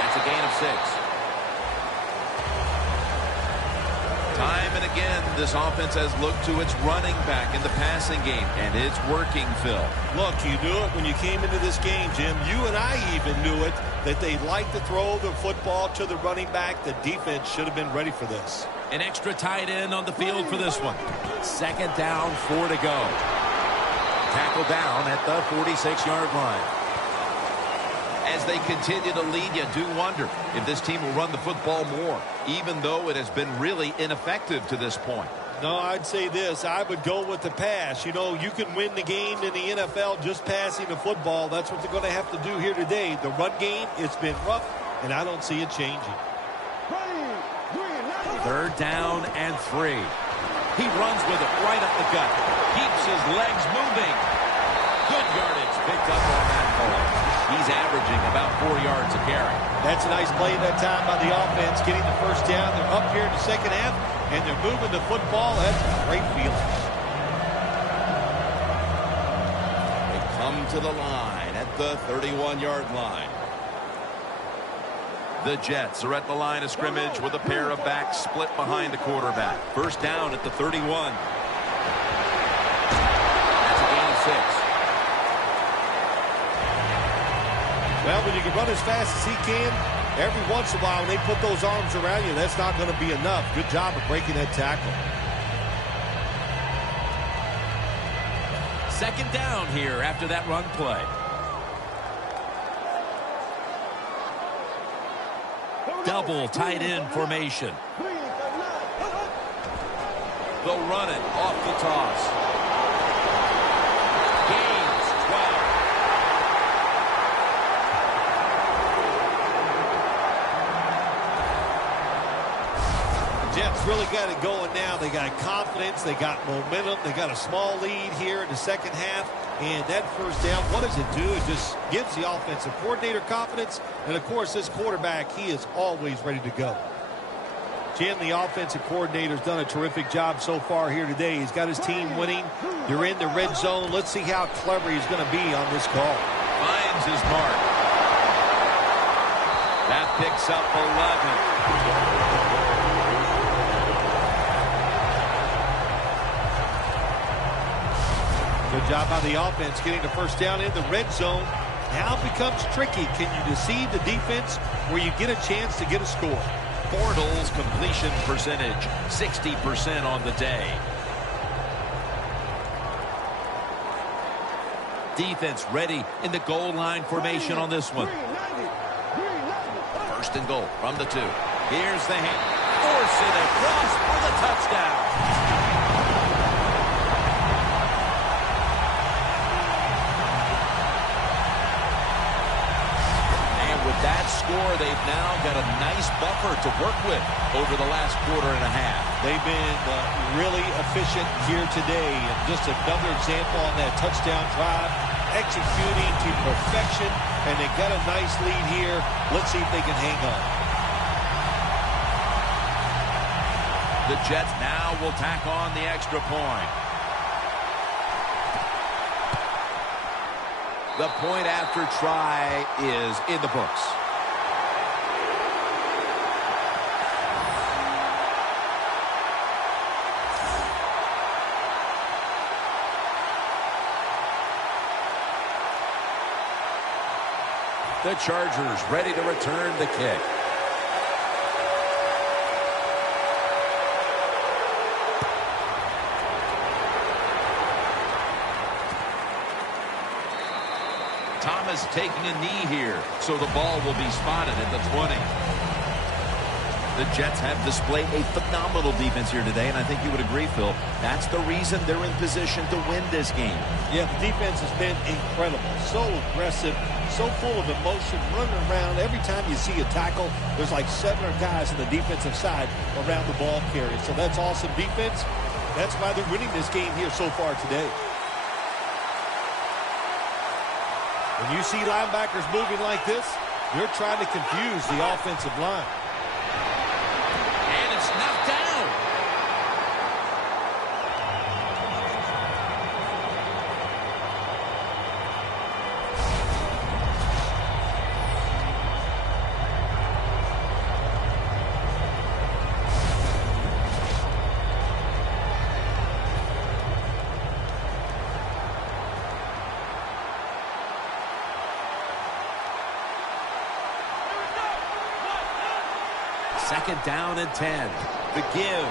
That's a gain of 6. Time and again, this offense has looked to its running back in the passing game, and it's working, Phil. Look, you knew it when you came into this game, Jim. You and I even knew it, that they'd like to throw the football to the running back. The defense should have been ready for this. An extra tight end on the field for this one. Second down, 4 to go. Tackle down at the 46-yard line. As they continue to lead, you do wonder if this team will run the football more, even though it has been really ineffective to this point. No, I'd say this. I would go with the pass. You know, you can win the game in the NFL just passing the football. That's what they're going to have to do here today. The run game, it's been rough, and I don't see it changing. 3rd down and 3. He runs with it right up the gut. Keeps his legs moving. Good yardage picked up on that ball. He's averaging about 4 yards a carry. That's a nice play that time by the offense, getting the first down. They're up here in the second half, and they're moving the football. That's a great feeling. They come to the line at the 31-yard line. The Jets are at the line of scrimmage with a pair of backs split behind the quarterback. First down at the 31. That's a gain of 6. Well, when you can run as fast as he can, every once in a while when they put those arms around you, that's not going to be enough. Good job of breaking that tackle. Second down here after that run play. Double tight end formation. They'll run it off the toss. Gains 12. Jets really got it going now. They got confidence. They got momentum. They got a small lead here in the second half. And that first down, what does it do? It just gives the offensive coordinator confidence. And, of course, this quarterback, he is always ready to go. Jim, the offensive coordinator, has done a terrific job so far here today. He's got his team winning. They're in the red zone. Let's see how clever he's going to be on this call. Finds his mark. That picks up 11. Good job by the offense getting the first down in the red zone. Now it becomes tricky. Can you deceive the defense where you get a chance to get a score? Bortles completion percentage 60% on the day. Defense ready in the goal line formation on this one. First and goal from the 2. Here's the hand. forcing it across for the touchdown. With that score, they've now got a nice buffer to work with over the last quarter and a half. They've been really efficient here today, and just another example on that touchdown drive, executing to perfection, and they got a nice lead here. Let's see if they can hang on. The Jets now will tack on the extra point. The point after try is in the books. The Chargers ready to return the kick. Thomas taking a knee here, so the ball will be spotted at the 20. The Jets have displayed a phenomenal defense here today, and I think you would agree, Phil. That's the reason they're in position to win this game. Yeah, the defense has been incredible. So aggressive, so full of emotion, running around. Every time you see a tackle, there's like 7 guys on the defensive side around the ball carrier. So that's awesome defense. That's why they're winning this game here so far today. When you see linebackers moving like this, you're trying to confuse the offensive line. And it's knocked down. Second down and 10. The give.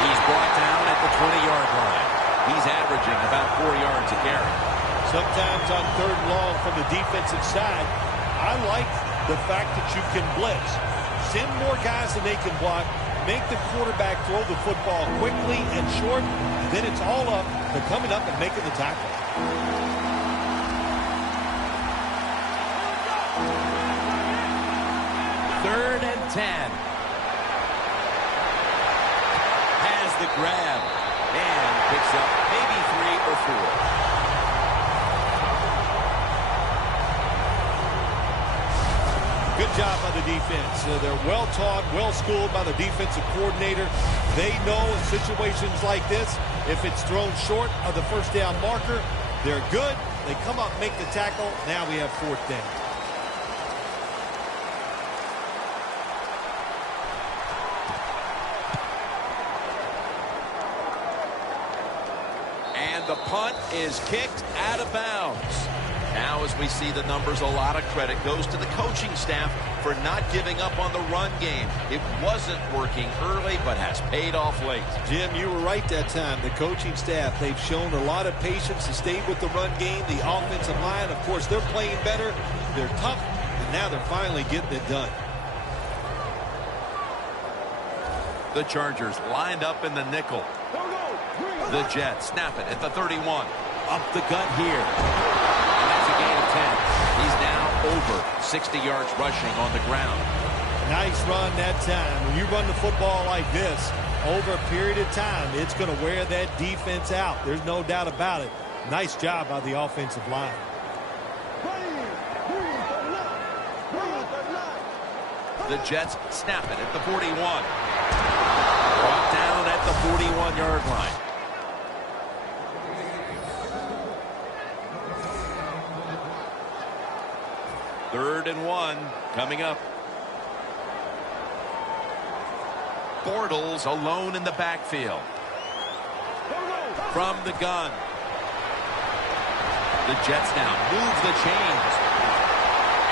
He's brought down at the 20-yard line. He's averaging about 4 yards a carry. Sometimes on 3rd and long from the defensive side, I like the fact that you can blitz. Send more guys than they can block. Make the quarterback throw the football quickly and short. And then it's all up to coming up and making the tackle. Third and 10. Has the grab and picks up maybe 3 or 4. Good job by the defense. They're well taught, well schooled by the defensive coordinator. They know in situations like this, if it's thrown short of the first down marker, they're good. They come up, make the tackle. Now we have 4th down. The punt is kicked out of bounds. Now, as we see the numbers, a lot of credit goes to the coaching staff for not giving up on the run game. It wasn't working early, but has paid off late. Jim, you were right that time. The coaching staff, they've shown a lot of patience to stay with the run game. The offensive line, of course, they're playing better. They're tough, and now they're finally getting it done. The Chargers lined up in the nickel. The Jets snap it at the 31. Up the gut here. And that's a gain of 10. He's now over 60 yards rushing on the ground. Nice run that time. When you run the football like this, over a period of time, it's going to wear that defense out. There's no doubt about it. Nice job by the offensive line. The Jets snap it at the 41. Brought down at the 41-yard line. Third and 1 coming up. Bortles alone in the backfield. From the gun. The Jets now move the chains.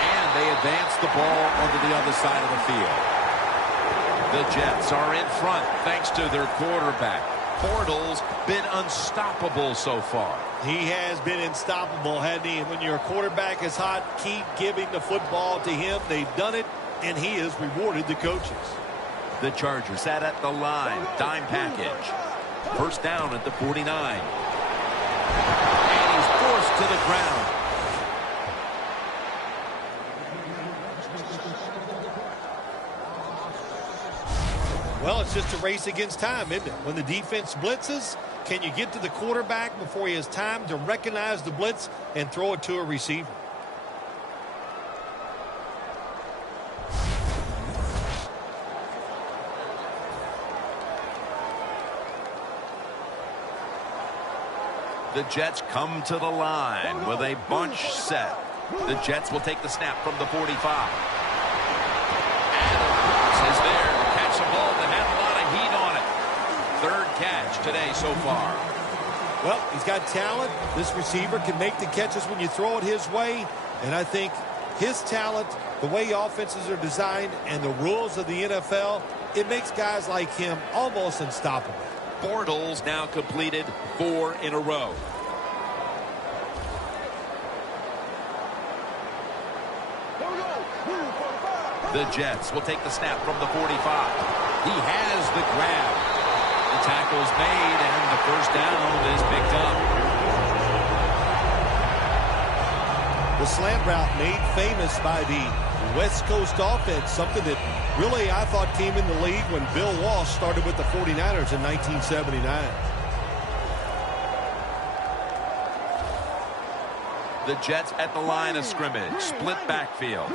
And they advance the ball onto the other side of the field. The Jets are in front thanks to their quarterback. Bortles been unstoppable so far. He has been unstoppable, hasn't he? When your quarterback is hot, keep giving the football to him. They've done it, and he has rewarded the coaches. The Chargers sat at the line. Dime package. First down at the 49. And he's forced to the ground. Well, it's just a race against time, isn't it? When the defense blitzes, can you get to the quarterback before he has time to recognize the blitz and throw it to a receiver? The Jets come to the line with a bunch set. The Jets will take the snap from the 45. Adams is there to catch a ball that had a lot of heat on it. Third catch today so far. Well, he's got talent. This receiver can make the catches when you throw it his way. And I think his talent, the way offenses are designed, and the rules of the NFL, it makes guys like him almost unstoppable. Bortles now completed 4 in a row. The Jets will take the snap from the 45. He has the grab. The tackle's made, and the first down is picked up. The slant route made famous by the West Coast offense, something that really I thought came in the league when Bill Walsh started with the 49ers in 1979. The Jets at the line of scrimmage. Split backfield.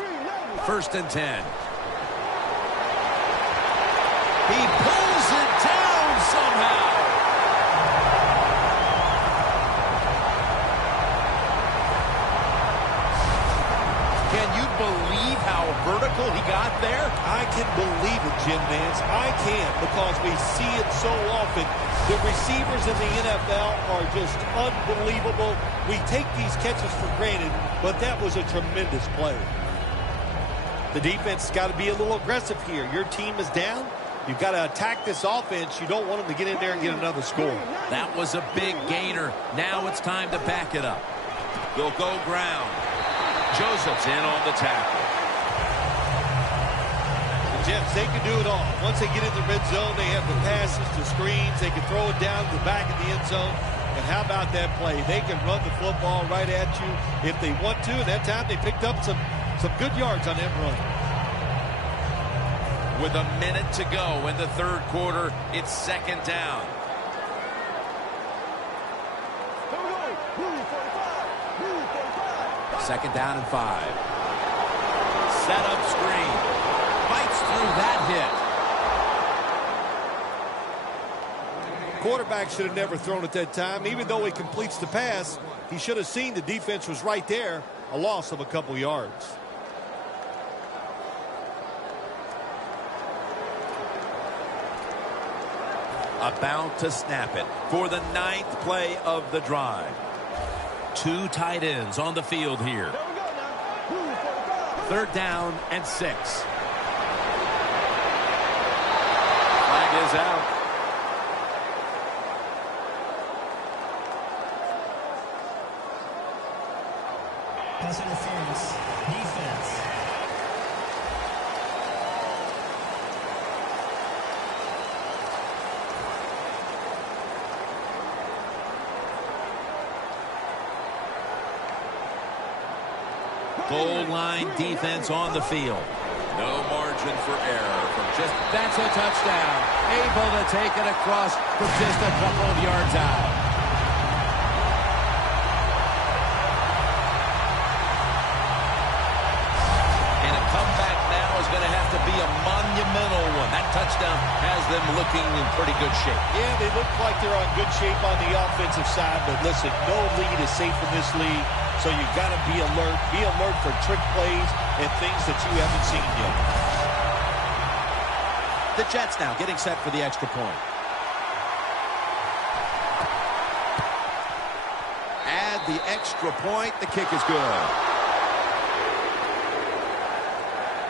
First and 10. He pulls it down somehow. Can you believe how vertical he got there? I can believe it, Jim Nance. I can, because we see it so often. The receivers in the NFL are just unbelievable. We take these catches for granted, but that was a tremendous play. The defense has got to be a little aggressive here. Your team is down. You've got to attack this offense. You don't want them to get in there and get another score. That was a big gainer. Now it's time to back it up. They'll go ground. Joseph's in on the tackle. The Jets, they can do it all. Once they get in the red zone, they have the passes, the screens. They can throw it down to the back of the end zone. And how about that play? They can run the football right at you if they want to. And that time they picked up some good yards on that run. With a minute to go in the third quarter, it's second down. Second down and 5. Set up screen. Fights through that hit. Quarterback should have never thrown it that time. Even though he completes the pass, he should have seen the defense was right there. A loss of a couple yards. About to snap it for the 9th play of the drive. 2 tight ends on the field here. Third down and 6. Flag is out. Pass interference. Defense. Goal line defense on the field. No margin for error. That's a touchdown. Able to take it across for just a couple of yards out. And a comeback now is going to have to be a monumental one. That touchdown has them looking in pretty good shape. Yeah, they look like they're on good shape on the offensive side, but listen, no lead is safe in this league. So you've got to be alert. Be alert for trick plays and things that you haven't seen yet. The Jets now getting set for the extra point. Add the extra point. The kick is good.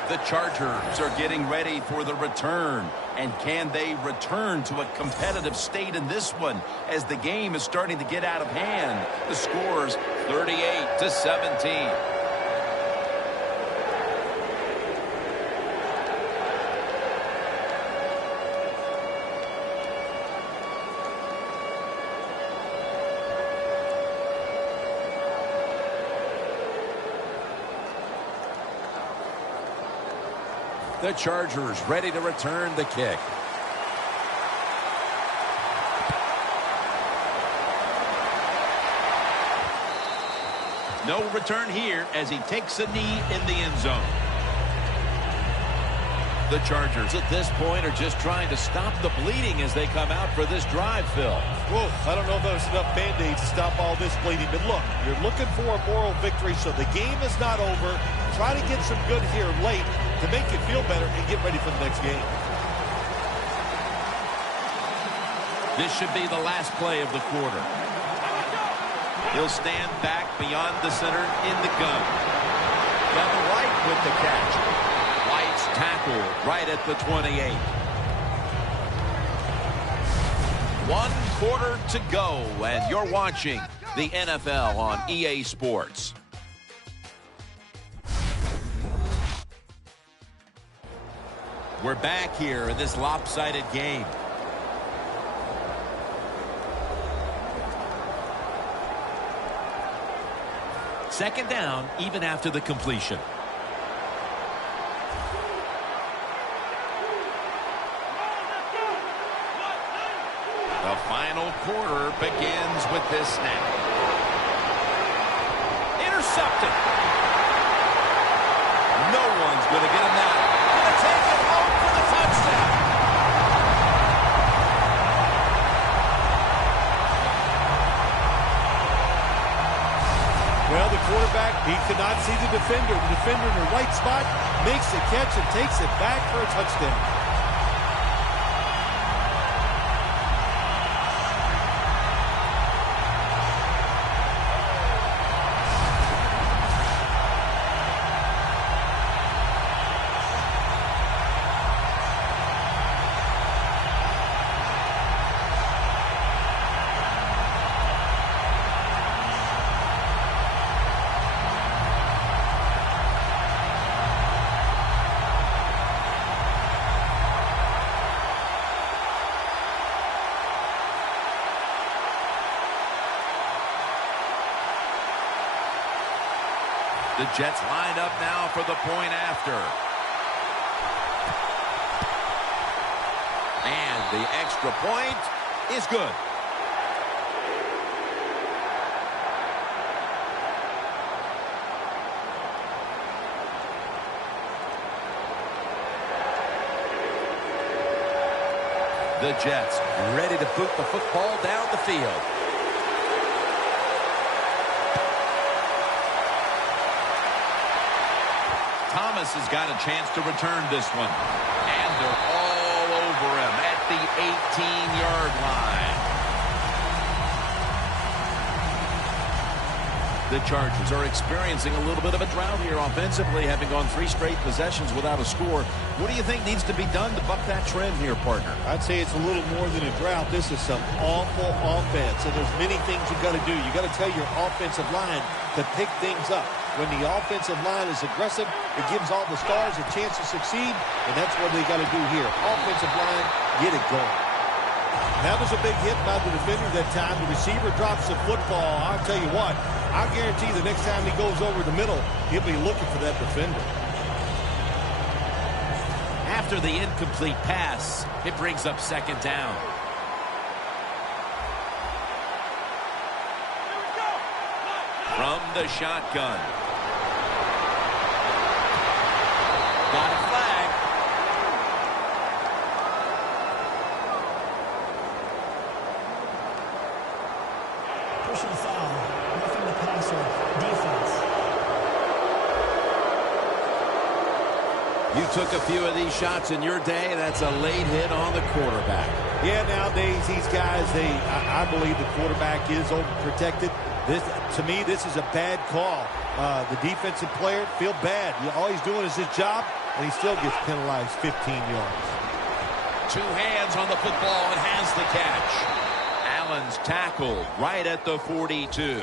The Chargers are getting ready for the return. And can they return to a competitive state in this one as the game is starting to get out of hand? The score's 38-17. The Chargers ready to return the kick. No return here as he takes a knee in the end zone. The Chargers at this point are just trying to stop the bleeding as they come out for this drive, Phil. Whoa, I don't know if there's enough Band-Aids to stop all this bleeding, but look, you're looking for a moral victory, so the game is not over. Try to get some good here late to make you feel better and get ready for the next game. This should be the last play of the quarter. He'll stand back beyond the center in the gun. Kevin White with the catch. White's tackle right at the 28. 1 quarter to go, and you're watching the NFL on EA Sports. We're back here in this lopsided game. Second down, even after the completion. The final quarter begins with this snap. Intercepted. No one's going to get him now. Going to take it home for the touchdown. Well, the quarterback, he could not see the defender. The defender in the right spot makes the catch and takes it back for a touchdown. The Jets lined up now for the point after. And the extra point is good. The Jets ready to boot the football down the field. Thomas has got a chance to return this one. And they're all over him at the 18-yard line. The Chargers are experiencing a little bit of a drought here offensively, having gone 3 straight possessions without a score. What do you think needs to be done to buck that trend here, partner? I'd say it's a little more than a drought. This is some awful offense, and there's many things you've got to do. You've got to tell your offensive line to pick things up. When the offensive line is aggressive, it gives all the stars a chance to succeed, and that's what they got to do here. Offensive line, get it going. That was a big hit by the defender that time. The receiver drops the football. I'll tell you what, I guarantee the next time he goes over the middle, he'll be looking for that defender. After the incomplete pass, it brings up second down. From the shotgun. Got a flag. Personal foul. Roughing the passer. Defense. You took a few of these shots in your day. That's a late hit on the quarterback. Yeah, nowadays these guys, I believe the quarterback is overprotected. To me, this is a bad call. The defensive player feel bad. All he's doing is his job, and he still gets penalized 15 yards. 2 hands on the football and has the catch. Allen's tackled right at the 42.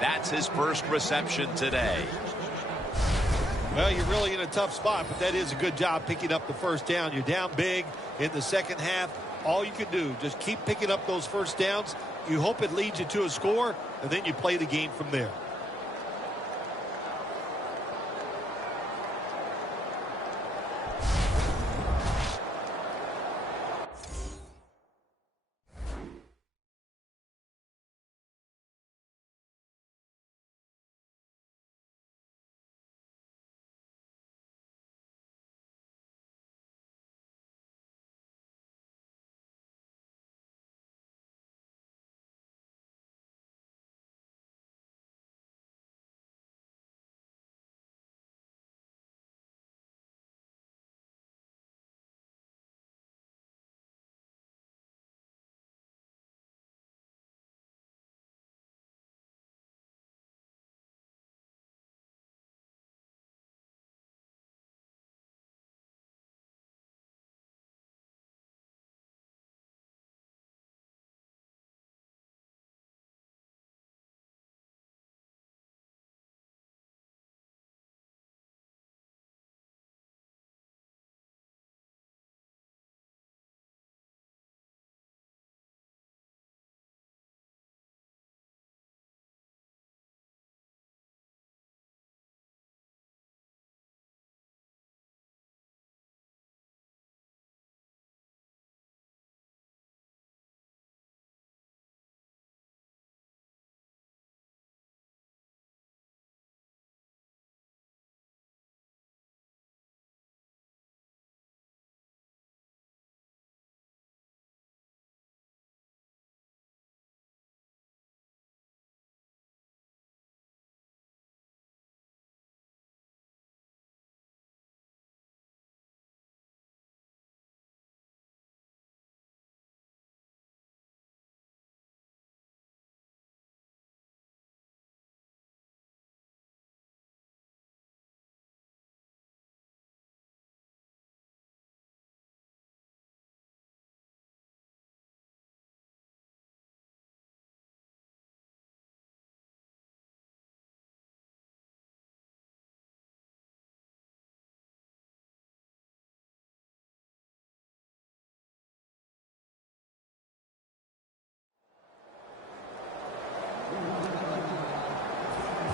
That's his first reception today. Well, you're really in a tough spot, but that is a good job picking up the first down. You're down big in the second half. All you can do, just keep picking up those first downs. You hope it leads you to a score, and then you play the game from there.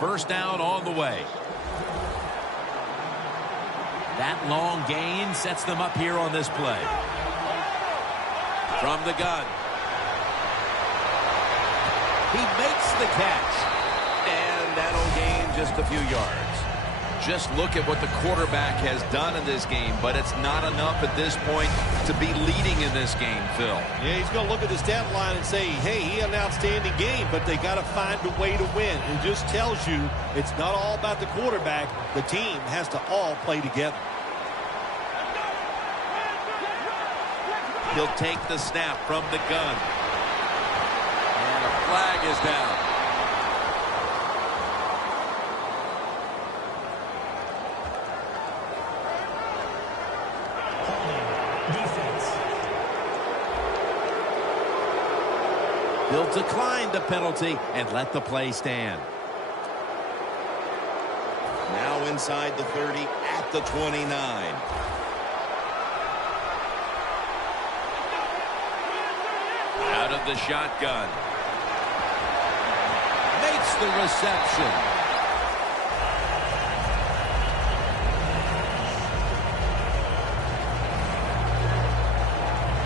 First down on the way. That long gain sets them up here on this play. From the gun. He makes the catch. And that'll gain just a few yards. Just look at what the quarterback has done in this game, but it's not enough at this point to be leading in this game, Phil. Yeah, he's going to look at the stat line and say, hey, he had an outstanding game, but they got to find a way to win. It just tells you it's not all about the quarterback. The team has to all play together. He'll take the snap from the gun. And a flag is down. He'll decline the penalty and let the play stand. Now inside the 30 at the 29. Out of the shotgun. Makes the reception.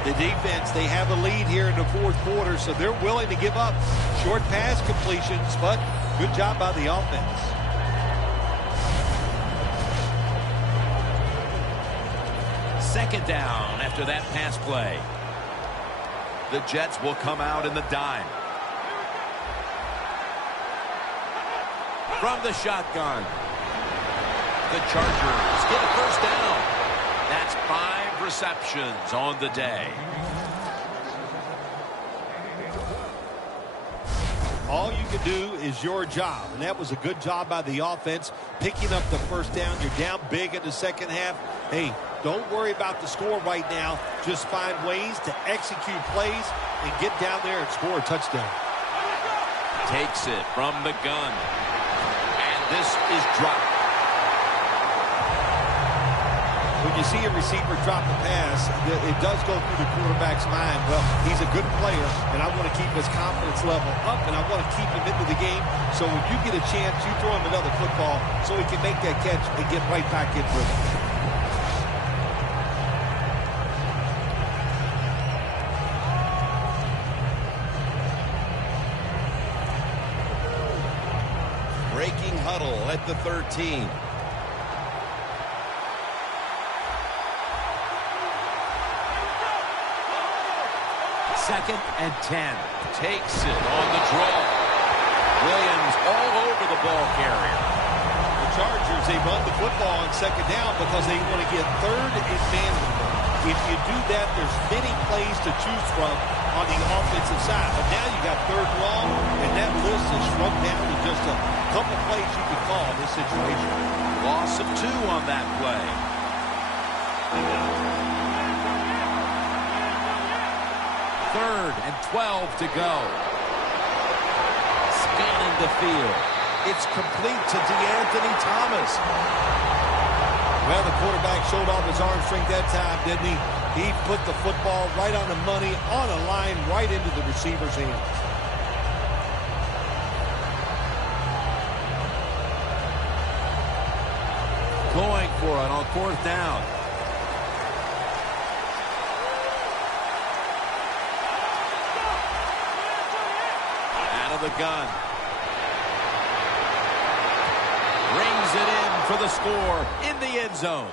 The defense, they have a lead here in the fourth quarter, so they're willing to give up short pass completions, but good job by the offense. Second down after that pass play. The Jets will come out in the dime. From the shotgun. The Chargers get a first down. That's 5 receptions on the day. All you can do is your job, and that was a good job by the offense, picking up the first down. You're down big in the second half. Hey, don't worry about the score right now. Just find ways to execute plays and get down there and score a touchdown. Takes it from the gun. And this is dropped. When you see a receiver drop a pass, it does go through the quarterback's mind. Well, he's a good player, and I want to keep his confidence level up, and I want to keep him into the game. So when you get a chance, you throw him another football so he can make that catch and get right back in with it. Breaking huddle at the 13. Second and 10. Takes it on the draw. Williams all over the ball carrier. The Chargers, they run the football on second down because they want to get third and manageable. If you do that, there's many plays to choose from on the offensive side. But now you got third and long, and that list is shrunk down to just a couple plays you can call in this situation. Loss of 2 on that play. Third and 12 to go. Scanning the field. It's complete to DeAnthony Thomas. Well, the quarterback showed off his arm strength that time, didn't he? He put the football right on the money, on a line, right into the receiver's hands. Going for it on fourth down. The gun. Rings it in for the score in the end zone.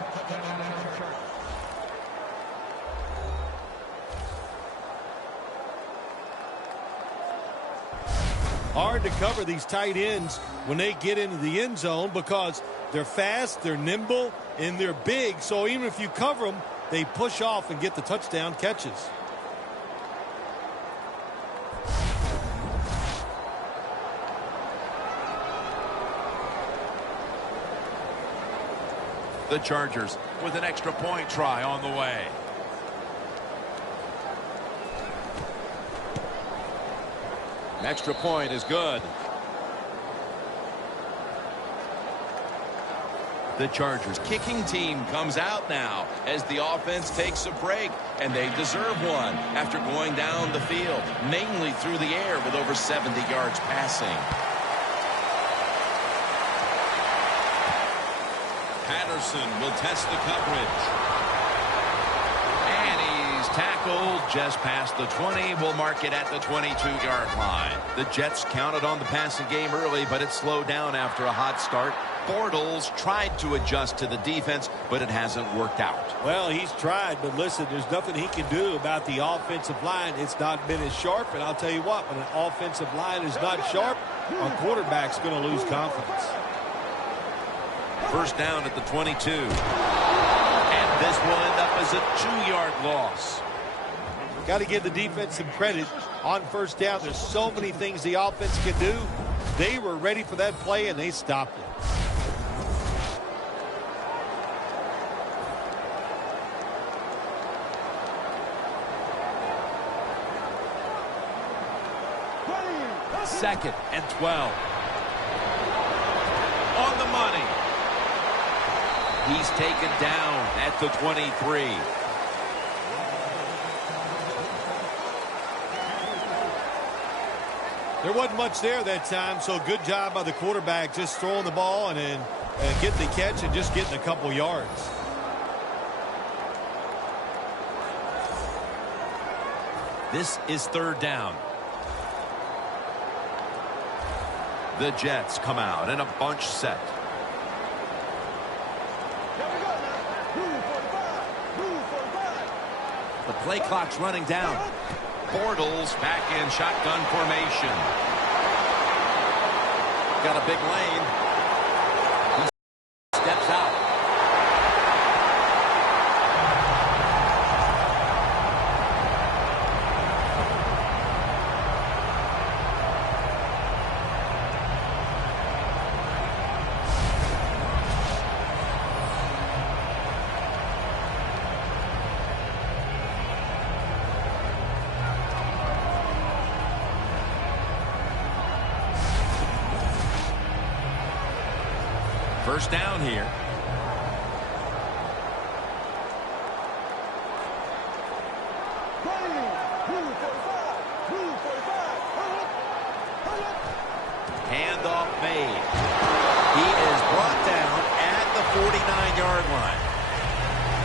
Hard to cover these tight ends when they get into the end zone because they're fast, they're nimble, and they're big. So even if you cover them, they push off and get the touchdown catches. The Chargers with an extra point try on the way. An extra point is good. The Chargers kicking team comes out now as the offense takes a break, and they deserve one after going down the field, mainly through the air with over 70 yards passing. Patterson will test the coverage. And he's tackled just past the 20. We'll mark it at the 22-yard line. The Jets counted on the passing game early, but it slowed down after a hot start. Bortles tried to adjust to the defense, but it hasn't worked out. Well, he's tried, but listen, there's nothing he can do about the offensive line. It's not been as sharp, and I'll tell you what, when an offensive line is not sharp, a quarterback's going to lose confidence. First down at the 22. And this will end up as a 2-yard loss. Got to give the defense some credit on first down. There's so many things the offense can do. They were ready for that play, and they stopped it. Second and 12. On the money. He's taken down at the 23. There wasn't much there that time, so good job by the quarterback just throwing the ball and then getting the catch and just getting a couple yards. This is third down. The Jets come out in a bunch set. The play clock's running down. Bortles back in shotgun formation. Got a big lane. He steps out. First down here. Handoff made. He is brought down at the 49-yard line.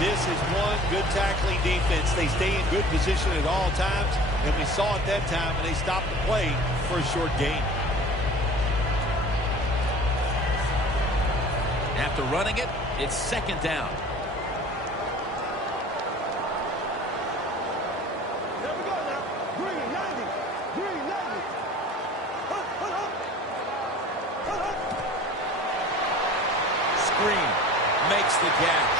This is one good tackling defense. They stay in good position at all times, and we saw it that time, and they stopped the play for a short gain. After running it, it's second down. Screen makes the catch.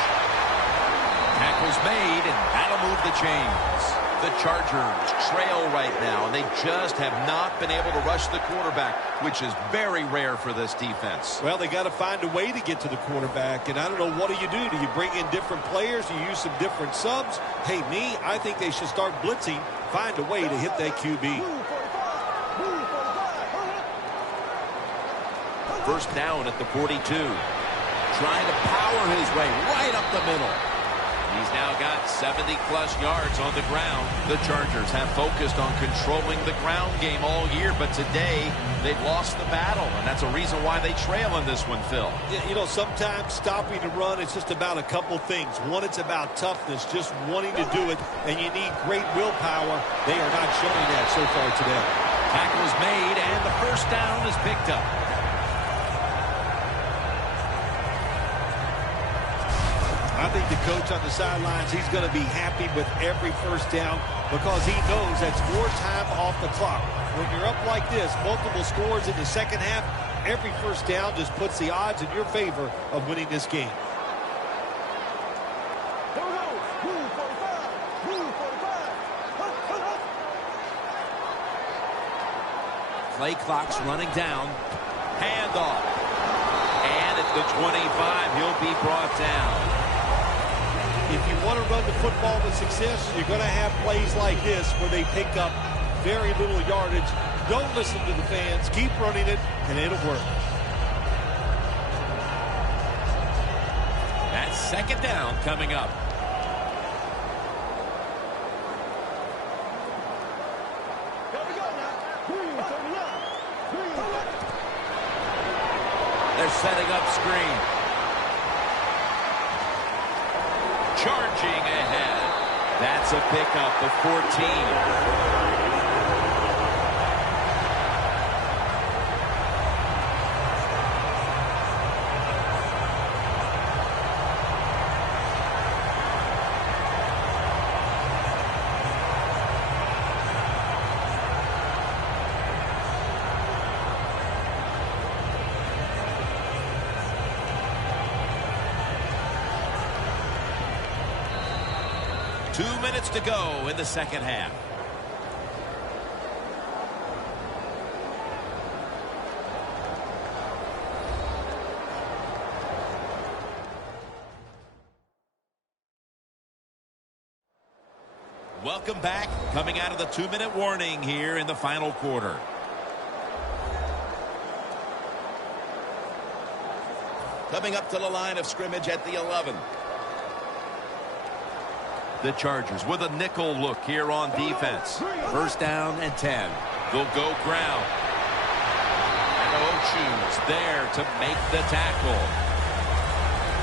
Tackle's made, and that'll move the chains. The Chargers trail right now, and they just have not been able to rush the quarterback, which is very rare for this defense. Well, they got to find a way to get to the quarterback, and I don't know, what do? Do you bring in different players? Do you use some different subs? Hey, I think they should start blitzing, find a way to hit that QB. First down at the 42. Trying to power his way right up the middle. He's now got 70-plus yards on the ground. The Chargers have focused on controlling the ground game all year, but today they've lost the battle, and that's a reason why they trail in this one, Phil. Yeah, you know, sometimes stopping the run, it's just about a couple things. One, it's about toughness, just wanting to do it, and you need great willpower. They are not showing that so far today. Tackle is made, and the first down is picked up. I think the coach on the sidelines, he's going to be happy with every first down because he knows that's more time off the clock. When you're up like this, multiple scores in the second half, every first down just puts the odds in your favor of winning this game. Play clock's running down. Handoff. And at the 25, he'll be brought down. If you want to run the football with success, you're going to have plays like this where they pick up very little yardage. Don't listen to the fans. Keep running it, and it'll work. That's second down coming up. They're setting up screen. charging ahead. That's a pickup of 14. 2 minutes to go in the second half. Welcome back. Coming out of the 2-minute warning here in the final quarter. Coming up to the line of scrimmage at the 11. The Chargers with a nickel look here on defense. First down and 10. They'll go ground. And Ochu's there to make the tackle.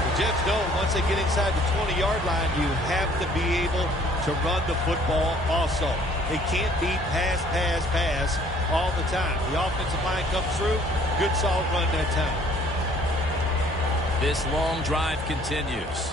The Jets know once they get inside the 20-yard line, you have to be able to run the football also. They can't be pass, pass, pass all the time. The offensive line comes through. Good solid run that time. This long drive continues.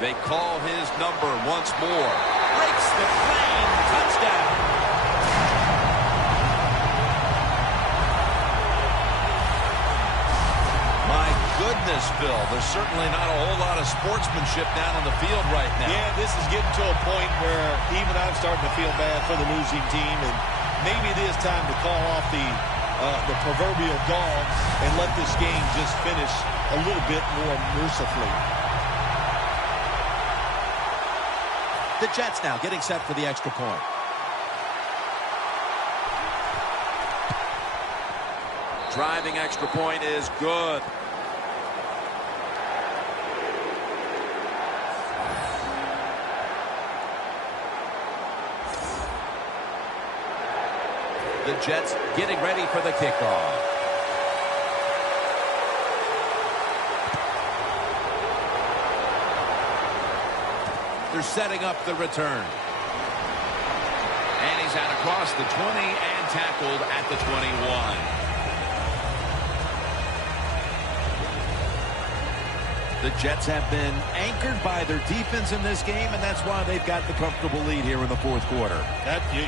They call his number once more. Breaks the plane. Touchdown. My goodness, Phil. There's certainly not a whole lot of sportsmanship down on the field right now. Yeah, this is getting to a point where even I'm starting to feel bad for the losing team. And maybe it is time to call off the proverbial dog and let this game just finish a little bit more mercifully. The Jets now getting set for the extra point. Driving extra point is good. The Jets getting ready for the kickoff. They're setting up the return. And he's out across the 20 and tackled at the 21. The Jets have been anchored by their defense in this game, and that's why they've got the comfortable lead here in the fourth quarter.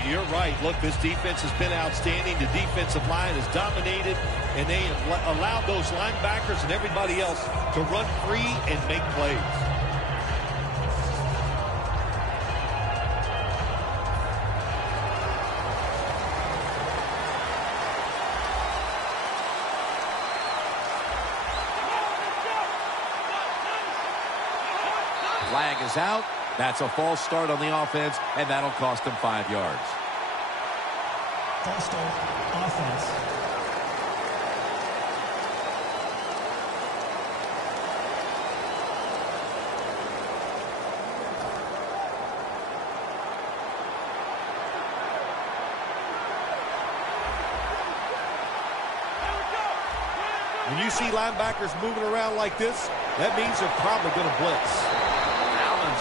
You're right. Look, this defense has been outstanding. The defensive line has dominated, and they have allowed those linebackers and everybody else to run free and make plays. Flag is out. That's a false start on the offense, and that'll cost them 5 yards. False start, offense. When you see linebackers moving around like this, that means they're probably going to blitz.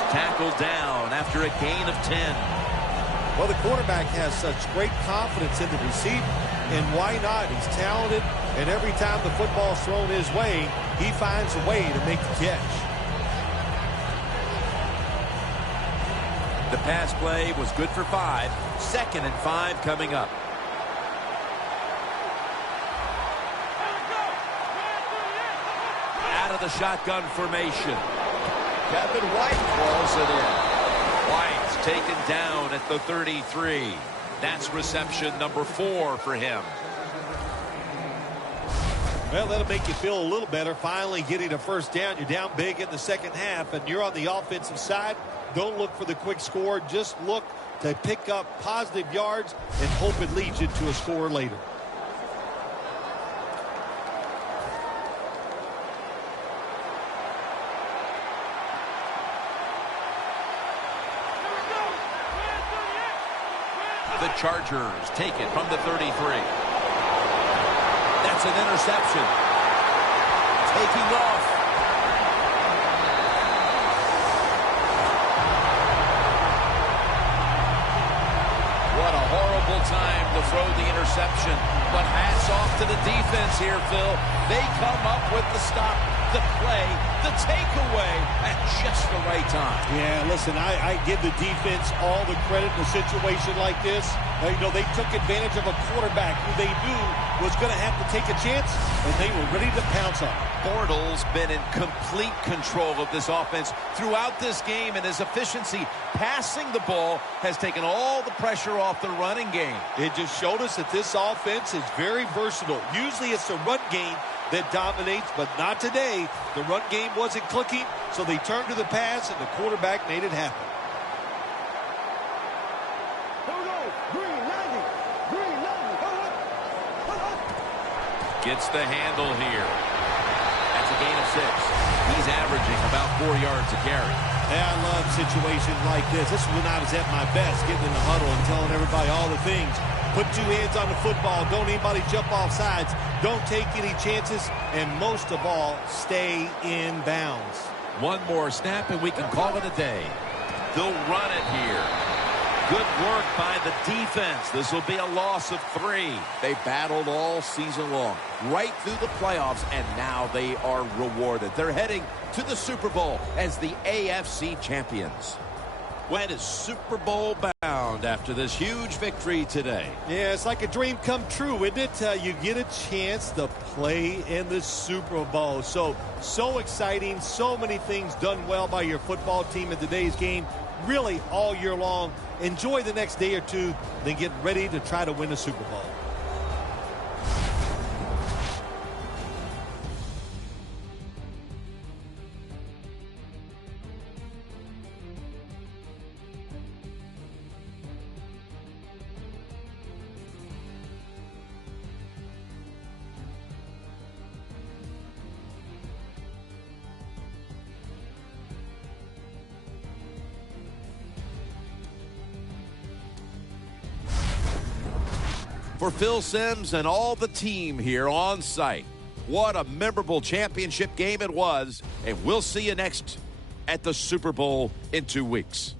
Tackled down after a gain of 10. Well, the quarterback has such great confidence in the receiver, and why not? He's talented, and every time the football's thrown his way, he finds a way to make the catch. The pass play was good for 5. 2nd and 5 coming up. Out of the shotgun formation. Kevin White calls it in. White's taken down at the 33. That's reception number 4 for him. Well, that'll make you feel a little better. Finally getting a first down. You're down big in the second half, and you're on the offensive side. Don't look for the quick score. Just look to pick up positive yards and hope it leads you to a score later. The Chargers take it from the 33. That's an interception. Taking off. What a horrible time to throw the interception. But hats off to the defense here, Phil. They come up with the stop, the play, the takeaway at just the right time. Yeah, listen, I give the defense all the credit in a situation like this. They took advantage of a quarterback who they knew was going to have to take a chance, and they were ready to pounce on him. Bortles been in complete control of this offense throughout this game, and his efficiency passing the ball has taken all the pressure off the running game. It just showed us that this offense is very versatile. Usually it's the run game that dominates, but not today. The run game wasn't clicking, so they turned to the pass, and the quarterback made it happen. Gets the handle here. That's a gain of 6. He's averaging about 4 yards a carry. Yeah, I love situations like this. This is when I was at my best, getting in the huddle and telling everybody all the things. Put 2 hands on the football. Don't anybody jump off sides. Don't take any chances. And most of all, stay in bounds. One more snap and we can call it a day. They'll run it here. Good work by the defense. This will be a loss of 3. They battled all season long, right through the playoffs, and now they are rewarded. They're heading to the Super Bowl as the AFC champions. Gwen is Super Bowl bound after this huge victory today. Yeah, it's like a dream come true, isn't it? You get a chance to play in the Super Bowl. So exciting. So many things done well by your football team in today's game. Really all year long. Enjoy the next day or two, then get ready to try to win a Super Bowl. For Phil Simms and all the team here on site, what a memorable championship game it was, and we'll see you next at the Super Bowl in 2 weeks.